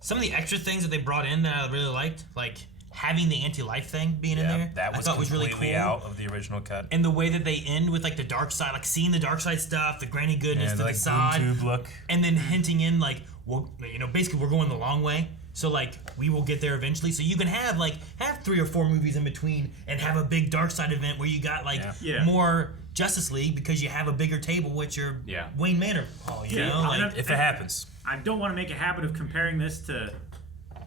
Some of the extra things that they brought in that I really liked, like having the anti-life thing being in there, that was really cool. Out of the original cut. And the way that they end with like the dark side, like seeing the dark side stuff, the granny goodness, the like facade, tube look, and then hinting in like, well, you know, basically we're going the long way. So like we will get there eventually. So you can have 3 or 4 movies in between and have a big dark side event where you got like more Justice League because you have a bigger table with your Wayne Manor Hall. You know, like if it happens. I don't want to make a habit of comparing this to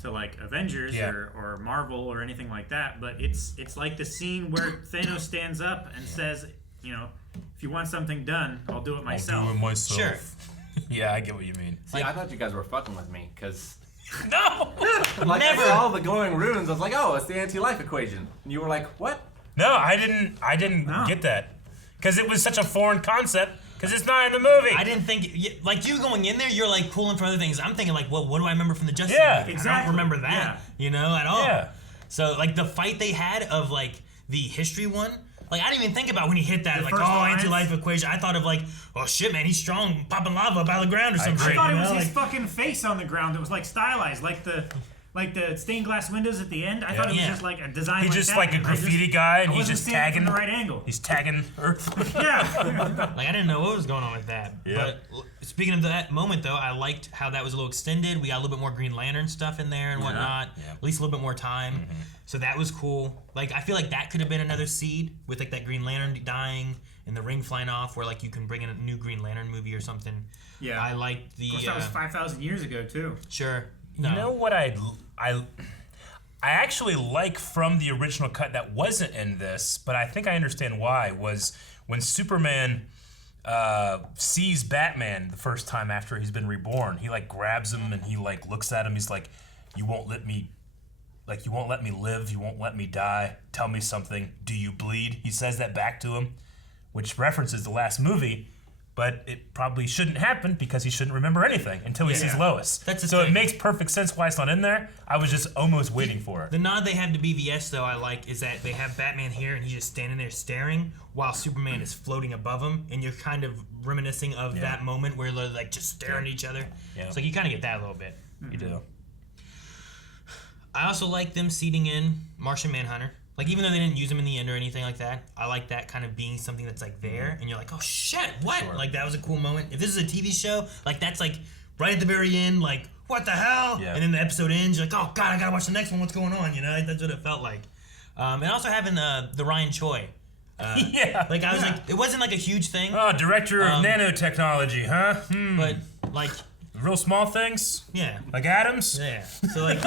like Avengers or Marvel or anything like that, but it's like the scene where Thanos stands up and says, you know, if you want something done, I'll do it myself. I'll do it myself. Sure. Yeah, I get what you mean. See, I thought you guys were fucking with me, because... No! Like, never. I saw all the glowing runes, I was like, oh, it's the anti-life equation. And you were like, what? No, I didn't get that. Because it was such a foreign concept. Because it's not in the movie. I didn't think, like you going in there, you're like pulling from other things. I'm thinking like, well, what do I remember from the Justice League? Exactly. I don't remember that, you know, at all. Yeah. So like the fight they had of like the history one, like I didn't even think about when he hit that, like, anti-life equation. I thought of like, oh shit, man, he's strong, popping lava up out of the ground or something. I thought it was his fucking face on the ground that was like stylized, like the stained glass windows at the end. I thought it was just like a design. He's just like a graffiti guy, and he's just tagging from the right angle. He's tagging Earth. Like I didn't know what was going on with that. But speaking of that moment, though, I liked how that was a little extended. We got a little bit more Green Lantern stuff in there and whatnot. At least a little bit more time. So that was cool. Like I feel like that could have been another seed with like that Green Lantern dying and the ring flying off, where like you can bring in a new Green Lantern movie or something. Yeah, I liked the. Of course, that was 5,000 years ago too. Sure. No. You know what I actually like from the original cut that wasn't in this, but I think I understand why, was when Superman sees Batman the first time after he's been reborn. He like grabs him and he like looks at him. He's like, you won't let me live. You won't let me die. Tell me something. Do you bleed? He says that back to him, which references the last movie. But it probably shouldn't happen because he shouldn't remember anything until he sees Lois. So it makes perfect sense why it's not in there. I was just almost waiting for it. The nod they have to BVS, though, I like, is that they have Batman here and he's just standing there staring while Superman is floating above him, and you're kind of reminiscing of that moment where they're like just staring at each other. It's like you kind of get that a little bit. You do. I also like them seeding in Martian Manhunter. Like, even though they didn't use him in the end or anything like that, I like that kind of being something that's, like, there, and you're like, oh, shit, what? Sure. Like, that was a cool moment. If this is a TV show, like, that's, like, right at the very end, like, what the hell? Yeah. And then the episode ends, you're like, oh, God, I gotta watch the next one, what's going on, you know? Like, that's what it felt like. And also having the Ryan Choi. Like, I was like, it wasn't, like, a huge thing. Oh, director of nanotechnology, huh? But, like... Real small things? Yeah. Like Adams? Yeah. So, like,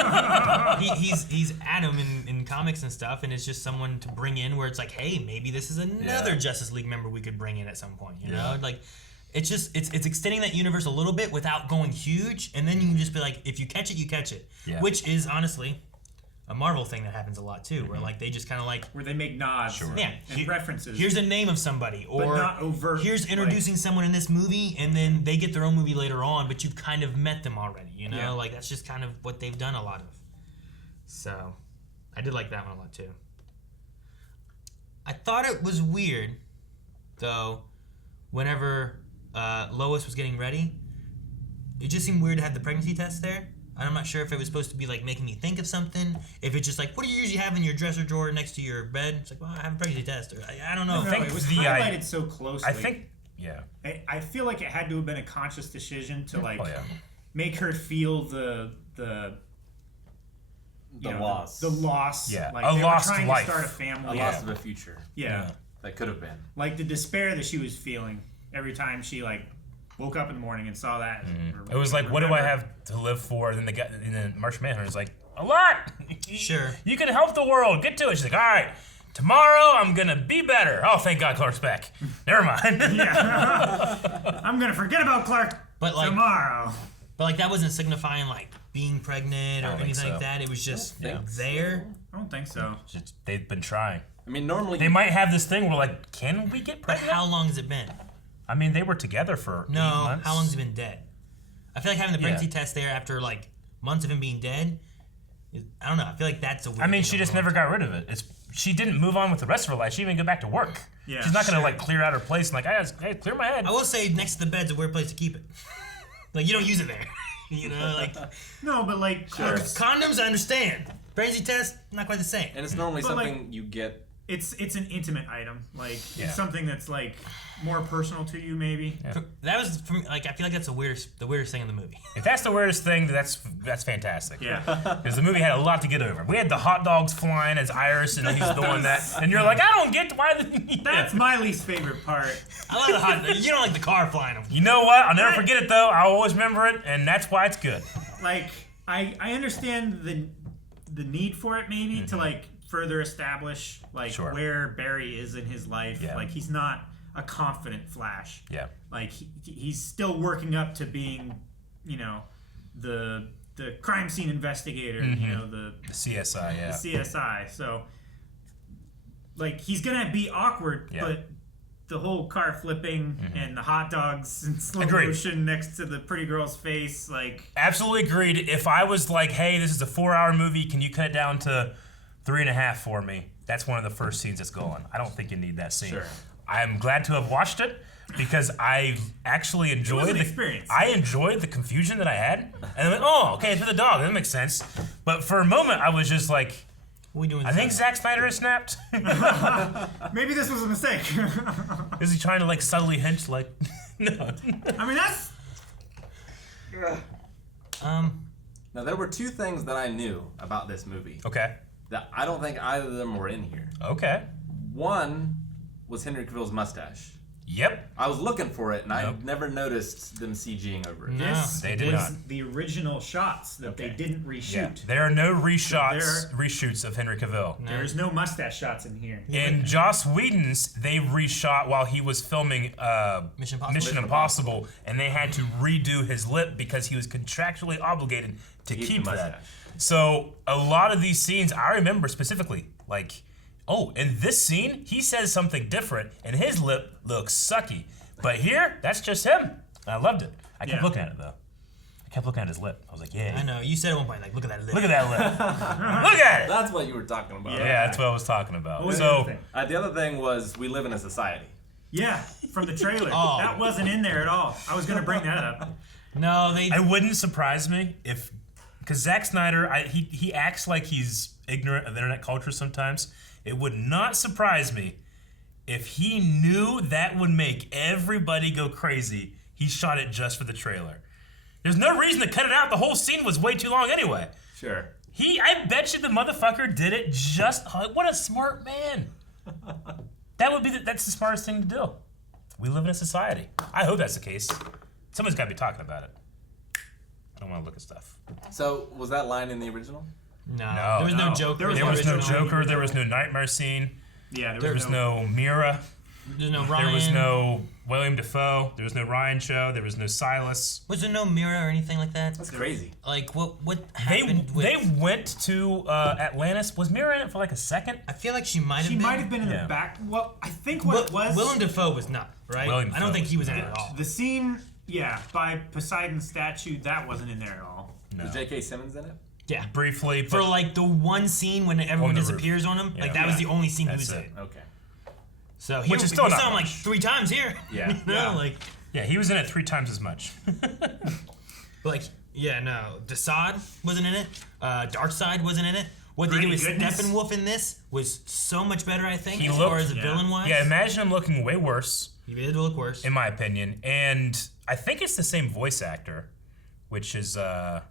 he's Adam in comics and stuff, and it's just someone to bring in where it's like, hey, maybe this is another Justice League member we could bring in at some point, you know? Like, it's just, it's extending that universe a little bit without going huge, and then you can just be like, if you catch it, you catch it. Yeah. Which is, honestly... a Marvel thing that happens a lot too, where like they just kind of like where they make nods, and references. Here's a name of somebody, or but not overt. Here's introducing someone in this movie, and then they get their own movie later on, but you've kind of met them already. You know, like that's just kind of what they've done a lot of. So, I did like that one a lot too. I thought it was weird, though, whenever Lois was getting ready, it just seemed weird to have the pregnancy test there. I'm not sure if it was supposed to be like making me think of something. If it's just like, what do you usually have in your dresser drawer next to your bed? It's like, well, I have a pregnancy test. Or, I don't know. I think it was highlighted so closely. I think, I feel like it had to have been a conscious decision to like make her feel the loss. The loss. Yeah. Like a they lost were trying life. to start a family. A loss of a future. Yeah. That could have been. Like the despair that she was feeling every time she like woke up in the morning and saw that. It was like, what do I have to live for? And then the Martian Manhunter's like, a lot. Sure. You can help the world. Get to it. She's like, all right, tomorrow I'm gonna be better. Oh, thank God Clark's back. Never mind. I'm gonna forget about Clark tomorrow. But like that wasn't signifying like being pregnant or anything like that. It was just there. I don't think so. They've been trying. I mean, normally they might have this thing where like, can we get pregnant? But how long has it been? I mean, they were together for 8 months. How long has he been dead? I feel like having the pregnancy test there after like months of him being dead. I don't know. I feel like that's a weird I mean, she just never got rid of it. She didn't move on with the rest of her life. She didn't even go back to work. Yeah, she's not gonna like clear out her place and like, hey, clear my head. I will say next to the bed's a weird place to keep it. Like you don't use it there. You know, like no, but like condoms, I understand. Pregnancy test, not quite the same. And it's normally something you get. It's an intimate item. Like it's something that's like more personal to you, maybe. Yeah. That was for me, like I feel like that's the weirdest thing in the movie. If that's the weirdest thing, that's fantastic. Yeah. Because the movie had a lot to get over. We had the hot dogs flying as Iris, and then he's doing that, and you're like, I don't get why. That's my least favorite part. I love the hot. You don't like the car flying them. You know what? I'll never forget it though. I'll always remember it, and that's why it's good. Like I understand the need for it, maybe to like further establish like where Barry is in his life. Yeah. Like he's not a confident Flash. Yeah. Like he's still working up to being, you know, the crime scene investigator. You know, the CSI. Yeah. The CSI. So like he's gonna be awkward, but the whole car flipping and the hot dogs in slow motion next to the pretty girl's face, like absolutely agreed. If I was like, hey, this is a 4-hour movie, can you cut it down to 3.5 for me? That's one of the first scenes that's going. I don't think you need that scene. Sure. I'm glad to have watched it because I actually enjoyed the experience. I enjoyed the confusion that I had, and I'm like, oh, okay, it's with the dog. That makes sense. But for a moment, I was just like, what are we doing? I think Zack Snyder has snapped. maybe this was a mistake. Is he trying to like subtly hint like, no? I mean that's. Now there were 2 things that I knew about this movie. Okay. That I don't think either of them were in here. Okay. One was Henry Cavill's mustache. Yep. I was looking for it, and I never noticed them CGing over it. This they did was not. the original shots that they didn't reshoot. Yeah. There are no reshoots of Henry Cavill. There's no mustache shots in here. In Joss Whedon's, they reshot while he was filming Mission Impossible, and they had to redo his lip because he was contractually obligated to keep that. So a lot of these scenes, I remember specifically, like, oh, in this scene, he says something different, and his lip looks sucky. But here, that's just him. I loved it. I kept looking at it, though. I kept looking at his lip. I was like, yeah. I know. You said at one point, like, look at that lip. Look at that lip. Look at it. That's what you were talking about. Yeah, that's what I was talking about. The other thing was we live in a society. Yeah, from the trailer. That wasn't in there at all. I was going to bring that up. No, they... It wouldn't surprise me if... Because Zack Snyder, he acts like he's ignorant of internet culture sometimes. It would not surprise me if he knew that would make everybody go crazy. He shot it just for the trailer. There's no reason to cut it out. The whole scene was way too long anyway. Sure. I bet you the motherfucker did it just... What a smart man. That's the smartest thing to do. We live in a society. I hope that's the case. Somebody's got to be talking about it. I don't want to look at stuff. So, was that line in the original? No. There was no Joker. There was no Joker. There was no Nightmare scene. Yeah, there was no Mira. There's no Ryan. There was no William Dafoe. There was no Ryan Show. There was no Silas. Was there no Mira or anything like that? That's crazy. Like, what happened They went to Atlantis. Was Mira in it for like a second? I feel like she might have been. She might have been in the back. Well, I think what it was... Willem Dafoe was not, right? I don't think he was in it at all. The scene, by Poseidon's statue, that wasn't in there at all. No. Was J.K. Simmons in it? Yeah. Briefly. For like the one scene when everyone disappears on him, like that was the only scene he was in. Okay. So which is still not saw him much. like 3 times here. Yeah. Yeah, he was in it 3 times as much. Like, Desaad wasn't in it. Darkseid wasn't in it. What they did with Steppenwolf in this was so much better, I think, as far as a villain-wise. Yeah, imagine him looking way worse. He did look worse. In my opinion. And I think it's the same voice actor, which is the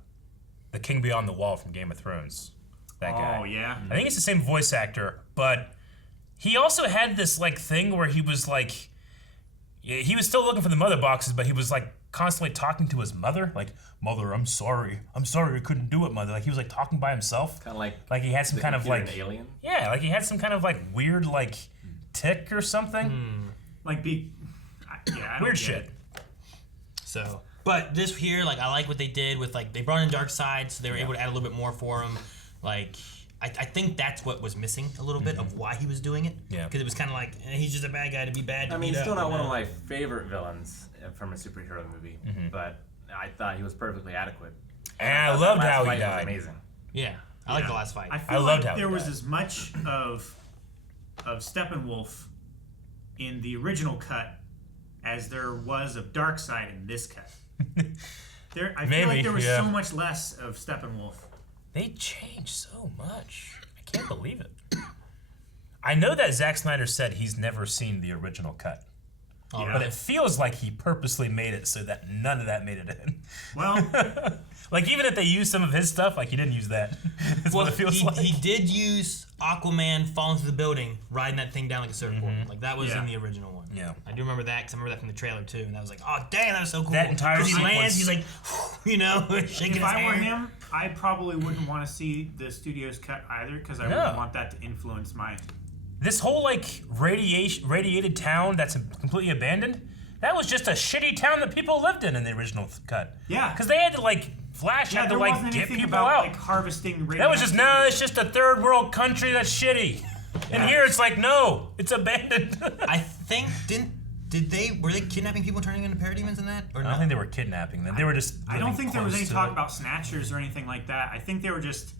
King Beyond the Wall from Game of Thrones. That guy. Oh, yeah. I think it's the same voice actor, but he also had this like thing where he was like, Yeah, he was still looking for the mother boxes, but he was like constantly talking to his mother, like, "Mother, I'm sorry I couldn't do it, mother." Like he was like talking by himself, kind of like he had some kind of like alien. Yeah, like he had some kind of like weird like tick or something. Like I don't weird get shit. it. So, but this here, like, I like what they did with, like, they brought in Darkseid, so they were able to add a little bit more for him. Like, I think that's what was missing a little bit of why he was doing it. Yeah. Because it was kind of like, he's just a bad guy to be bad. I mean, he's still not one of my favorite villains from a superhero movie, but I thought he was perfectly adequate. And I loved how he fight was died. amazing. Yeah, I like the last fight. I feel loved like how he there was died. as much of Steppenwolf in the original cut as there was of Darkseid in this cut. I feel like there was so much less of Steppenwolf. They changed so much. I can't believe it. I know that Zack Snyder said he's never seen the original cut. But it feels like he purposely made it so that none of that made it in. Well, like even if they used some of his stuff, like he didn't use that. That's what it feels like. He did use Aquaman falling through the building, riding that thing down like a surfboard. Like that was in the original one. Yeah, I do remember that because I remember that from the trailer too, and I was like, oh dang, that was so cool. That entire 'cause he sequence. lands, he's like, you know, shaking if his I were hair. him, I probably wouldn't want to see the studio's cut either because I wouldn't want that to influence my. This whole like radiated town that's completely abandoned. That was just a shitty town that people lived in the original cut. Yeah. Because they had to like Flash had to like get people out. Like harvesting. That was just it's just a third world country that's shitty. And here it's like no, it's abandoned. I think were they kidnapping people, turning into parademons in that? Or I don't think they were kidnapping them. They were just. I don't think there was any talk about snatchers or anything like that. I think they were just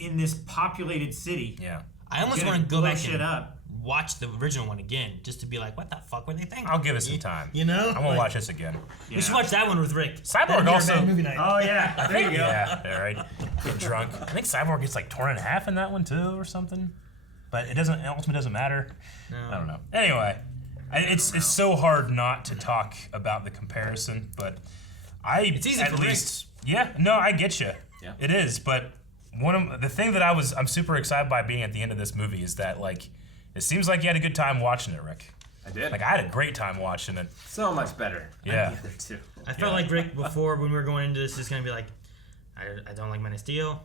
in this populated city. Yeah. I almost want to go back shit and up. watch the original one again, just to be like, what the fuck were they thinking? I'll give it some time. You know? I'm gonna watch this again. We should watch that one with Rick. Cyborg also. Movie night. Oh yeah, there you go. Yeah, all right. Get drunk. I think Cyborg gets like torn in half in that one too, or something. But it ultimately doesn't matter. No. I don't know. Anyway, it's so hard not to talk about the comparison, but it's easy at for least yeah. No, I get you. Yeah. It is, but the thing that I'm super excited by being at the end of this movie is that like it seems like you had a good time watching it, Rick. I did. Like I had a great time watching it. So much better. Yeah. There too. I felt like Rick before when we were going into this is gonna be like, I don't like Man of Steel.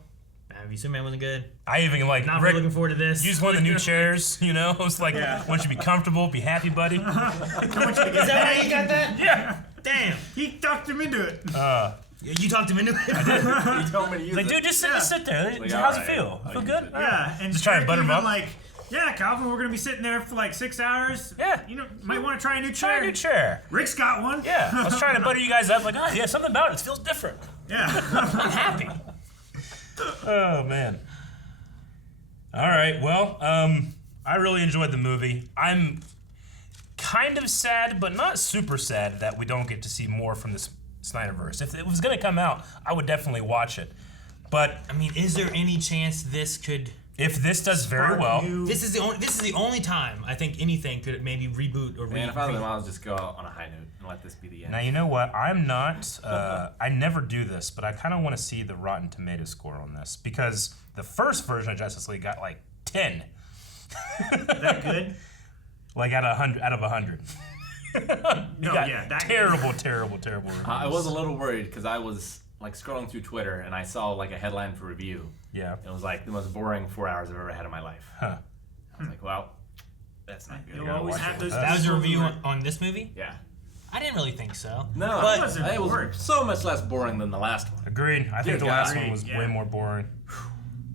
Batman v Superman wasn't good. I even like Not Rick, really looking forward to this. Use one of the new chairs, you know. It's like, want you to be comfortable, be happy, buddy. Is that why you got that? Yeah. Damn. He talked him into it. You talked him into it. You told me to use Like, it. dude, just sit there. Like, How's it alright, feel? I'll Feel use good? it. Yeah, and Just trying to Rick butter him even up. like, yeah, Calvin, we're gonna be sitting there for like 6 hours. Yeah. You know, might want to try a new chair. Try a new chair. Rick's got one. Yeah. I was trying to butter you guys up. Like, oh yeah, something about it feels different. Yeah. I'm happy. Oh man. All right. Well, I really enjoyed the movie. I'm kind of sad, but not super sad that we don't get to see more from this Snyderverse. If it was going to come out, I would definitely watch it. But I mean, is there any chance this could? If this does very well, this is the only time I think anything could maybe reboot or Man, if I was them, I'll just go out on a high note and let this be the end. now you know what? I'm not. I never do this, but I kind of want to see the Rotten Tomatoes score on this because the first version of Justice League got like 10. That good? Like out of 100. No, yeah, that terrible reviews. I was a little worried because I was like scrolling through Twitter and I saw like a headline for review. Yeah. And it was like the most boring 4 hours I've ever had in my life. Huh. I was like, well, that's not good. You'll I gotta always watch have it. those. That was a review on this movie. Yeah. I didn't really think so. No, but it was so much less boring than the last one. Agreed. I think Dear the last God. one was way more boring.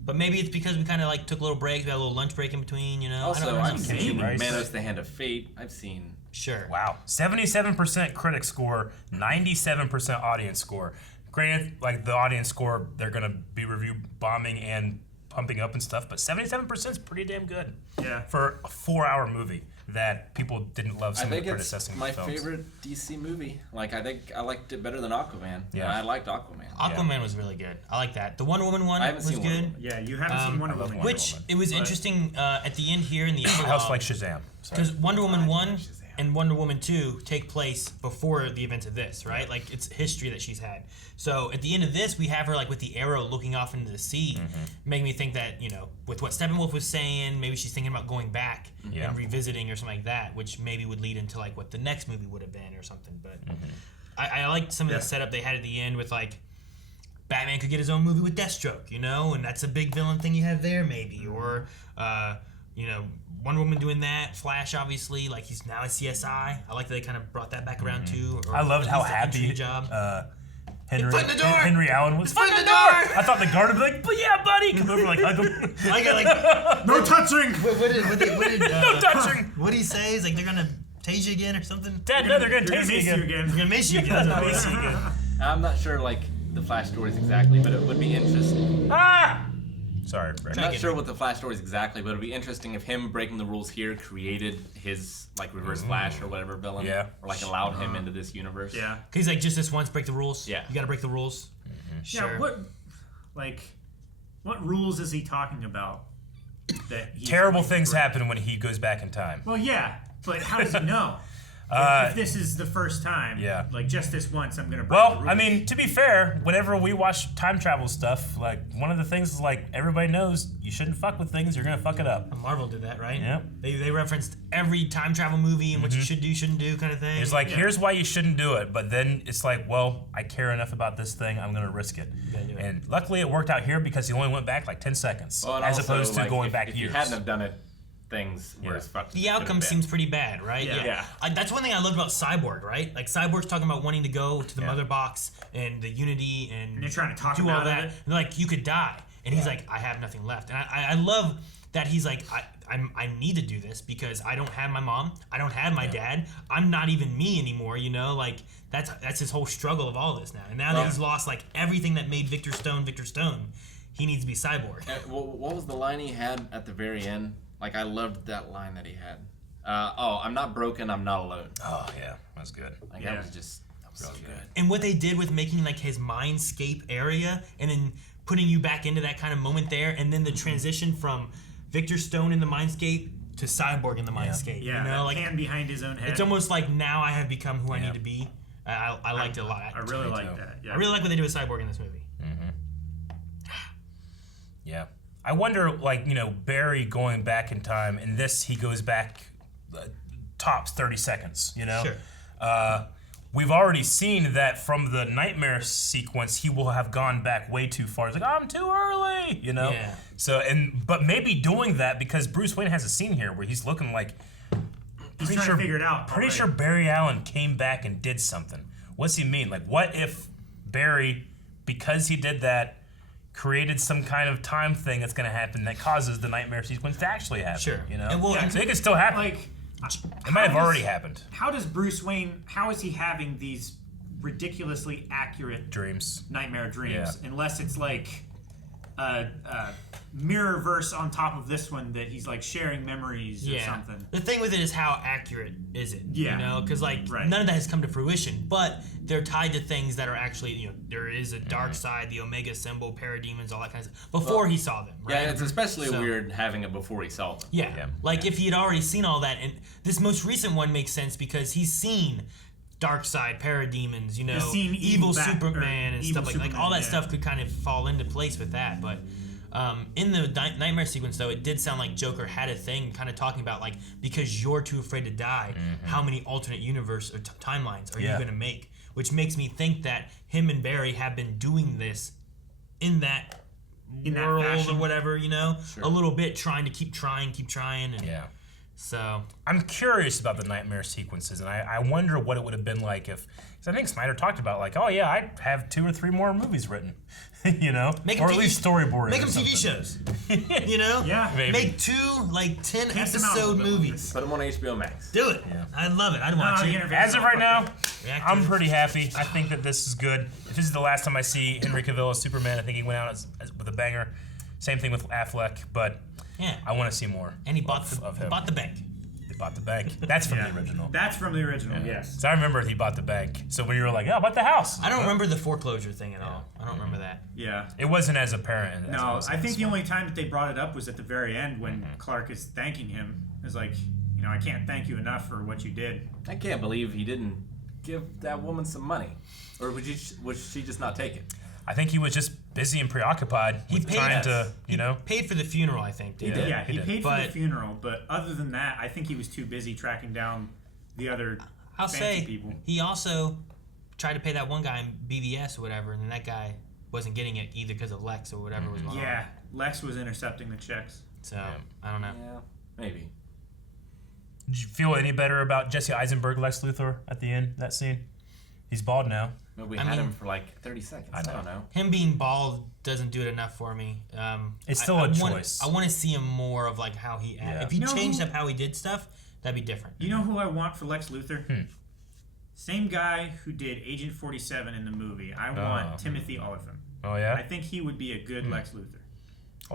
But maybe it's because we kind of like took little breaks. We had a little lunch break in between, you know. Also, I've seen Rice. Manos: The Hand of Fate. I've seen. Sure. Wow. 77% critic score, 97% audience score. Granted, like the audience score, they're gonna be review bombing and pumping up and stuff, but 77% is pretty damn good. Yeah. For a 4-hour movie that people didn't love I some of the think it's predecessing my films. favorite DC movie. Like, I think I liked it better than Aquaman. Yeah. I liked Aquaman. Aquaman was really good. I like that. The Wonder Woman one I haven't was seen Wonder good. Woman. Yeah, you haven't seen Wonder Woman. Which it was interesting at the end here in the House epilogue. like Shazam. Sorry. Because Wonder Woman 1, and Wonder Woman 2 take place before the events of this, right? Like, it's history that she's had. So at the end of this, we have her like with the arrow looking off into the sea, making me think that, you know, with what Steppenwolf was saying, maybe she's thinking about going back and revisiting or something like that, which maybe would lead into like what the next movie would have been or something. But I liked some of the setup they had at the end with like Batman could get his own movie with Deathstroke, you know, and that's a big villain thing you have there maybe, or you know, Wonder Woman doing that, Flash obviously, like he's now a CSI. I like that they kind of brought that back around too. I loved how happy Henry Allen was. Foot in the door! I thought the guard would be like, but yeah, buddy, come over like hug him. I got like no touching. What did no touching. What did he say? He's like they're gonna tase you again or something. Dad, no, they're gonna tase you again. They're gonna mace you again. I'm not sure like the Flash stories exactly, but it would be interesting. Sorry, I'm not sure what the Flash story is exactly, but it'd be interesting if him breaking the rules here created his like Reverse Flash or whatever villain, or like allowed him into this universe. Yeah, because like just this once break the rules. Yeah, you got to break the rules. Sure. Yeah, what rules is he talking about? That terrible things happen when he goes back in time. Well, yeah, but how does he know? If this is the first time, like just this once, I'm gonna break the rules. I mean, to be fair, whenever we watch time travel stuff, like one of the things is like everybody knows you shouldn't fuck with things, you're gonna fuck it up. Marvel did that, right? Yep. They referenced every time travel movie and what you should do, shouldn't do, kind of thing. It's like here's why you shouldn't do it, but then it's like, well, I care enough about this thing, I'm gonna risk it. And luckily it worked out here because he only went back like 10 seconds, as opposed to going back years. If you hadn't have done it, things were as fucked. The outcome seems pretty bad, right? Yeah. That's one thing I loved about Cyborg, right? Like Cyborg's talking about wanting to go to the mother box and the Unity and you're trying to talk do about all that. it. And like you could die, and he's like, I have nothing left. And I love that he's like, I need to do this because I don't have my mom, I don't have my dad, I'm not even me anymore. You know, like that's his whole struggle of all this now. And now that he's lost like everything that made Victor Stone, he needs to be Cyborg. What was the line he had at the very end? Like, I loved that line that he had. I'm not broken, I'm not alone. Oh, yeah. That's good. Like, that was so good. And what they did with making, like, his mindscape area and then putting you back into that kind of moment there, and then the transition from Victor Stone in the mindscape to Cyborg in the mindscape. Yeah, you know, like, hand behind his own head. It's almost like now I have become who I need to be. I liked it a lot. I really like that. Yeah. I really like what they do with Cyborg in this movie. Yeah. I wonder, like, you know, Barry going back in time, in this he goes back tops 30 seconds, you know? Sure. We've already seen that from the nightmare sequence, he will have gone back way too far. He's like, I'm too early, you know? Yeah. So, but maybe doing that because Bruce Wayne has a scene here where he's looking like, he's trying to figure it out. Pretty sure Barry Allen came back and did something. What's he mean? Like, what if Barry, because he did that, created some kind of time thing that's going to happen that causes the nightmare sequence to actually happen? Sure. You know? And so it can still happen. Like, it might have already happened. How does Bruce Wayne, how is he having these ridiculously accurate nightmare dreams? Unless it's like a mirror-verse on top of this one that he's like sharing memories or something. The thing with it is how accurate is it? Yeah. You know, because like none of that has come to fruition, but they're tied to things that are actually, you know, there is a dark side, the Omega symbol, parademons, all that kind of stuff. Before he saw them, right? Yeah, it's especially weird having it before he saw them. Yeah. Like if he had already seen all that, and this most recent one makes sense because he's seen dark side, parademons, you know, evil Superman and stuff like all that stuff could kind of fall into place with that. But in the nightmare sequence, though, it did sound like Joker had a thing kind of talking about like, because you're too afraid to die, how many alternate universe or timelines are you going to make? Which makes me think that him and Barry have been doing this in that world or whatever, you know, a little bit, trying to keep trying, and so I'm curious about the nightmare sequences, and I wonder what it would have been like if, because I think Snyder talked about like, oh yeah, I'd have 2 or 3 more movies written, you know, or at least storyboarding. Make them TV shows, you know, maybe. Make 2 like 10 episode movies. Put them on HBO Max. Do it. Yeah. I love it. I'd watch it. As of right now, I'm pretty happy. I think that this is good. If this is the last time I see Henry Cavill as Superman, I think he went out with a banger. Same thing with Affleck, but I want to see more. And he bought of him. Bought the bank. He bought the bank. That's from the original. That's from the original. Yes. So I remember he bought the bank. So when you were like, "Oh, I bought the house," I don't remember the foreclosure thing at all. I don't remember that. Yeah. It wasn't as apparent. No, I think the only time that they brought it up was at the very end when Clark is thanking him. It's like, you know, I can't thank you enough for what you did. I can't believe he didn't give that woman some money. Or was she just not take it? I think he was just busy and preoccupied with trying to, you know. Paid for the funeral, I think. He did. Yeah, he paid for the funeral, but other than that, I think he was too busy tracking down the other fancy people. He also tried to pay that one guy in BVS or whatever, and then that guy wasn't getting it either because of Lex or whatever was going on. Yeah, Lex was intercepting the checks. So, I don't know. Yeah, maybe. Did you feel any better about Jesse Eisenberg, Lex Luthor, at the end of that scene? He's bald now. But we had him for like 30 seconds. I don't know. Him being bald doesn't do it enough for me. It's still a choice. I want to see him more of like how he acted. If he changed up how he did stuff, that'd be different. You know who I want for Lex Luthor? Same guy who did Agent 47 in the movie. I want Timothy Olyphant. Oh, yeah? I think he would be a good Lex Luthor.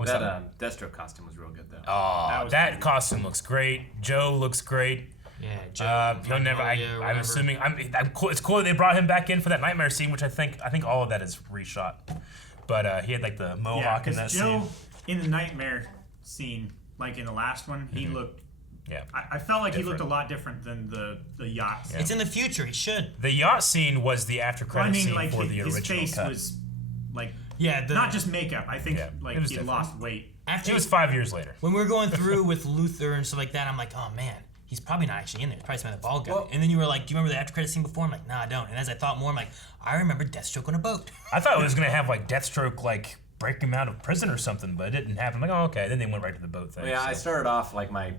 That Deathstroke costume was real good, though. Oh, that costume looks great. Joe looks great. Yeah, Joe. He'll never. I'm assuming. I'm cool. It's cool that they brought him back in for that nightmare scene, which I think all of that is reshot. But he had like the mohawk in that Joe, scene. In the nightmare scene, like in the last one, he looked. Yeah. I felt like he looked a lot different than the yacht scene. It's in the future. He should. The yacht scene was the after credit scene like for the his original face cut. was like Yeah, not just makeup. I think like he different. lost weight. After it was 5 years later. When we were going through with Luthor and stuff like that, I'm like, oh man, he's probably not actually in there. He's probably some other bald guy. And then you were like, do you remember the after credit scene before? I'm like, nah, I don't. And as I thought more, I'm like, I remember Deathstroke on a boat. I thought it was gonna have like Deathstroke like break him out of prison or something, but it didn't happen. I'm like, oh okay. Then they went right to the boat thing. Well, yeah, I started off like my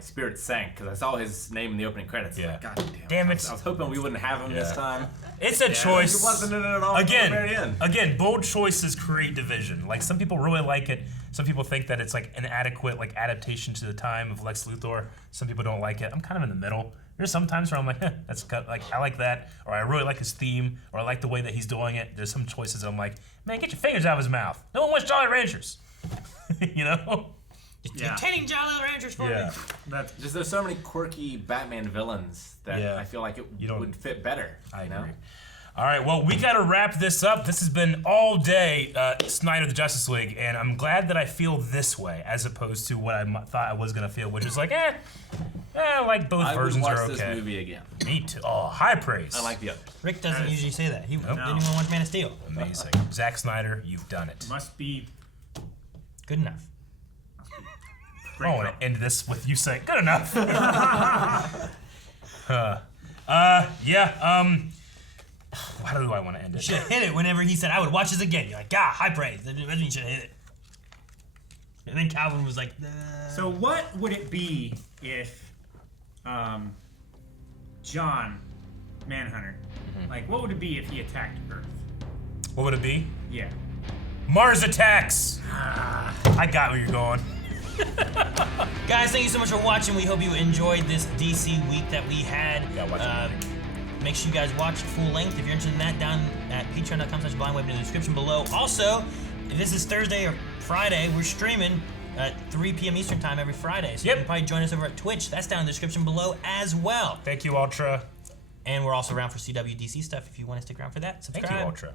spirit sank because I saw his name in the opening credits. Yeah. Like, God damn it. I was hoping we wouldn't have him this time. It's a choice. He wasn't in it at all until the very end. Again, bold choices create division. Like some people really like it. Some people think that it's like an adequate like adaptation to the time of Lex Luthor. Some people don't like it. I'm kind of in the middle. There's some times where I'm like, that's like I like that, or I really like his theme, or I like the way that he's doing it. There's some choices I'm like, man, get your fingers out of his mouth. No one wants Jolly Ranchers. You know? Obtaining Jolly Ranchers for me. Just there's so many quirky Batman villains that I feel like it would fit better. I agree. All right, well, we got to wrap this up. This has been all day Snyder the Justice League, and I'm glad that I feel this way as opposed to what I thought I was going to feel, which is like, like both versions are okay. I would watch this movie again. Me too. Oh, high praise. I like the other. Rick doesn't usually say that. He didn't even watch Man of Steel. Amazing. Zack Snyder, you've done it. Must be good enough. I want to end this with you saying, good enough. How do I want to end it? You should have hit it whenever he said, I would watch this again. You're like, high praise. Then you should have hit it. And then Calvin was like, So what would it be if John Manhunter, like what would it be if he attacked Earth? What would it be? Yeah. Mars attacks! I got where you're going. Guys, thank you so much for watching. We hope you enjoyed this DC week that we had. Make sure you guys watch it full length. If you're interested in that, down at patreon.com/blindweb in the description below. Also, if this is Thursday or Friday, we're streaming at 3 p.m. Eastern time every Friday. So you can probably join us over at Twitch. That's down in the description below as well. Thank you, Ultra. And we're also around for CWDC stuff if you want to stick around for that. Subscribe. Thank you, Ultra.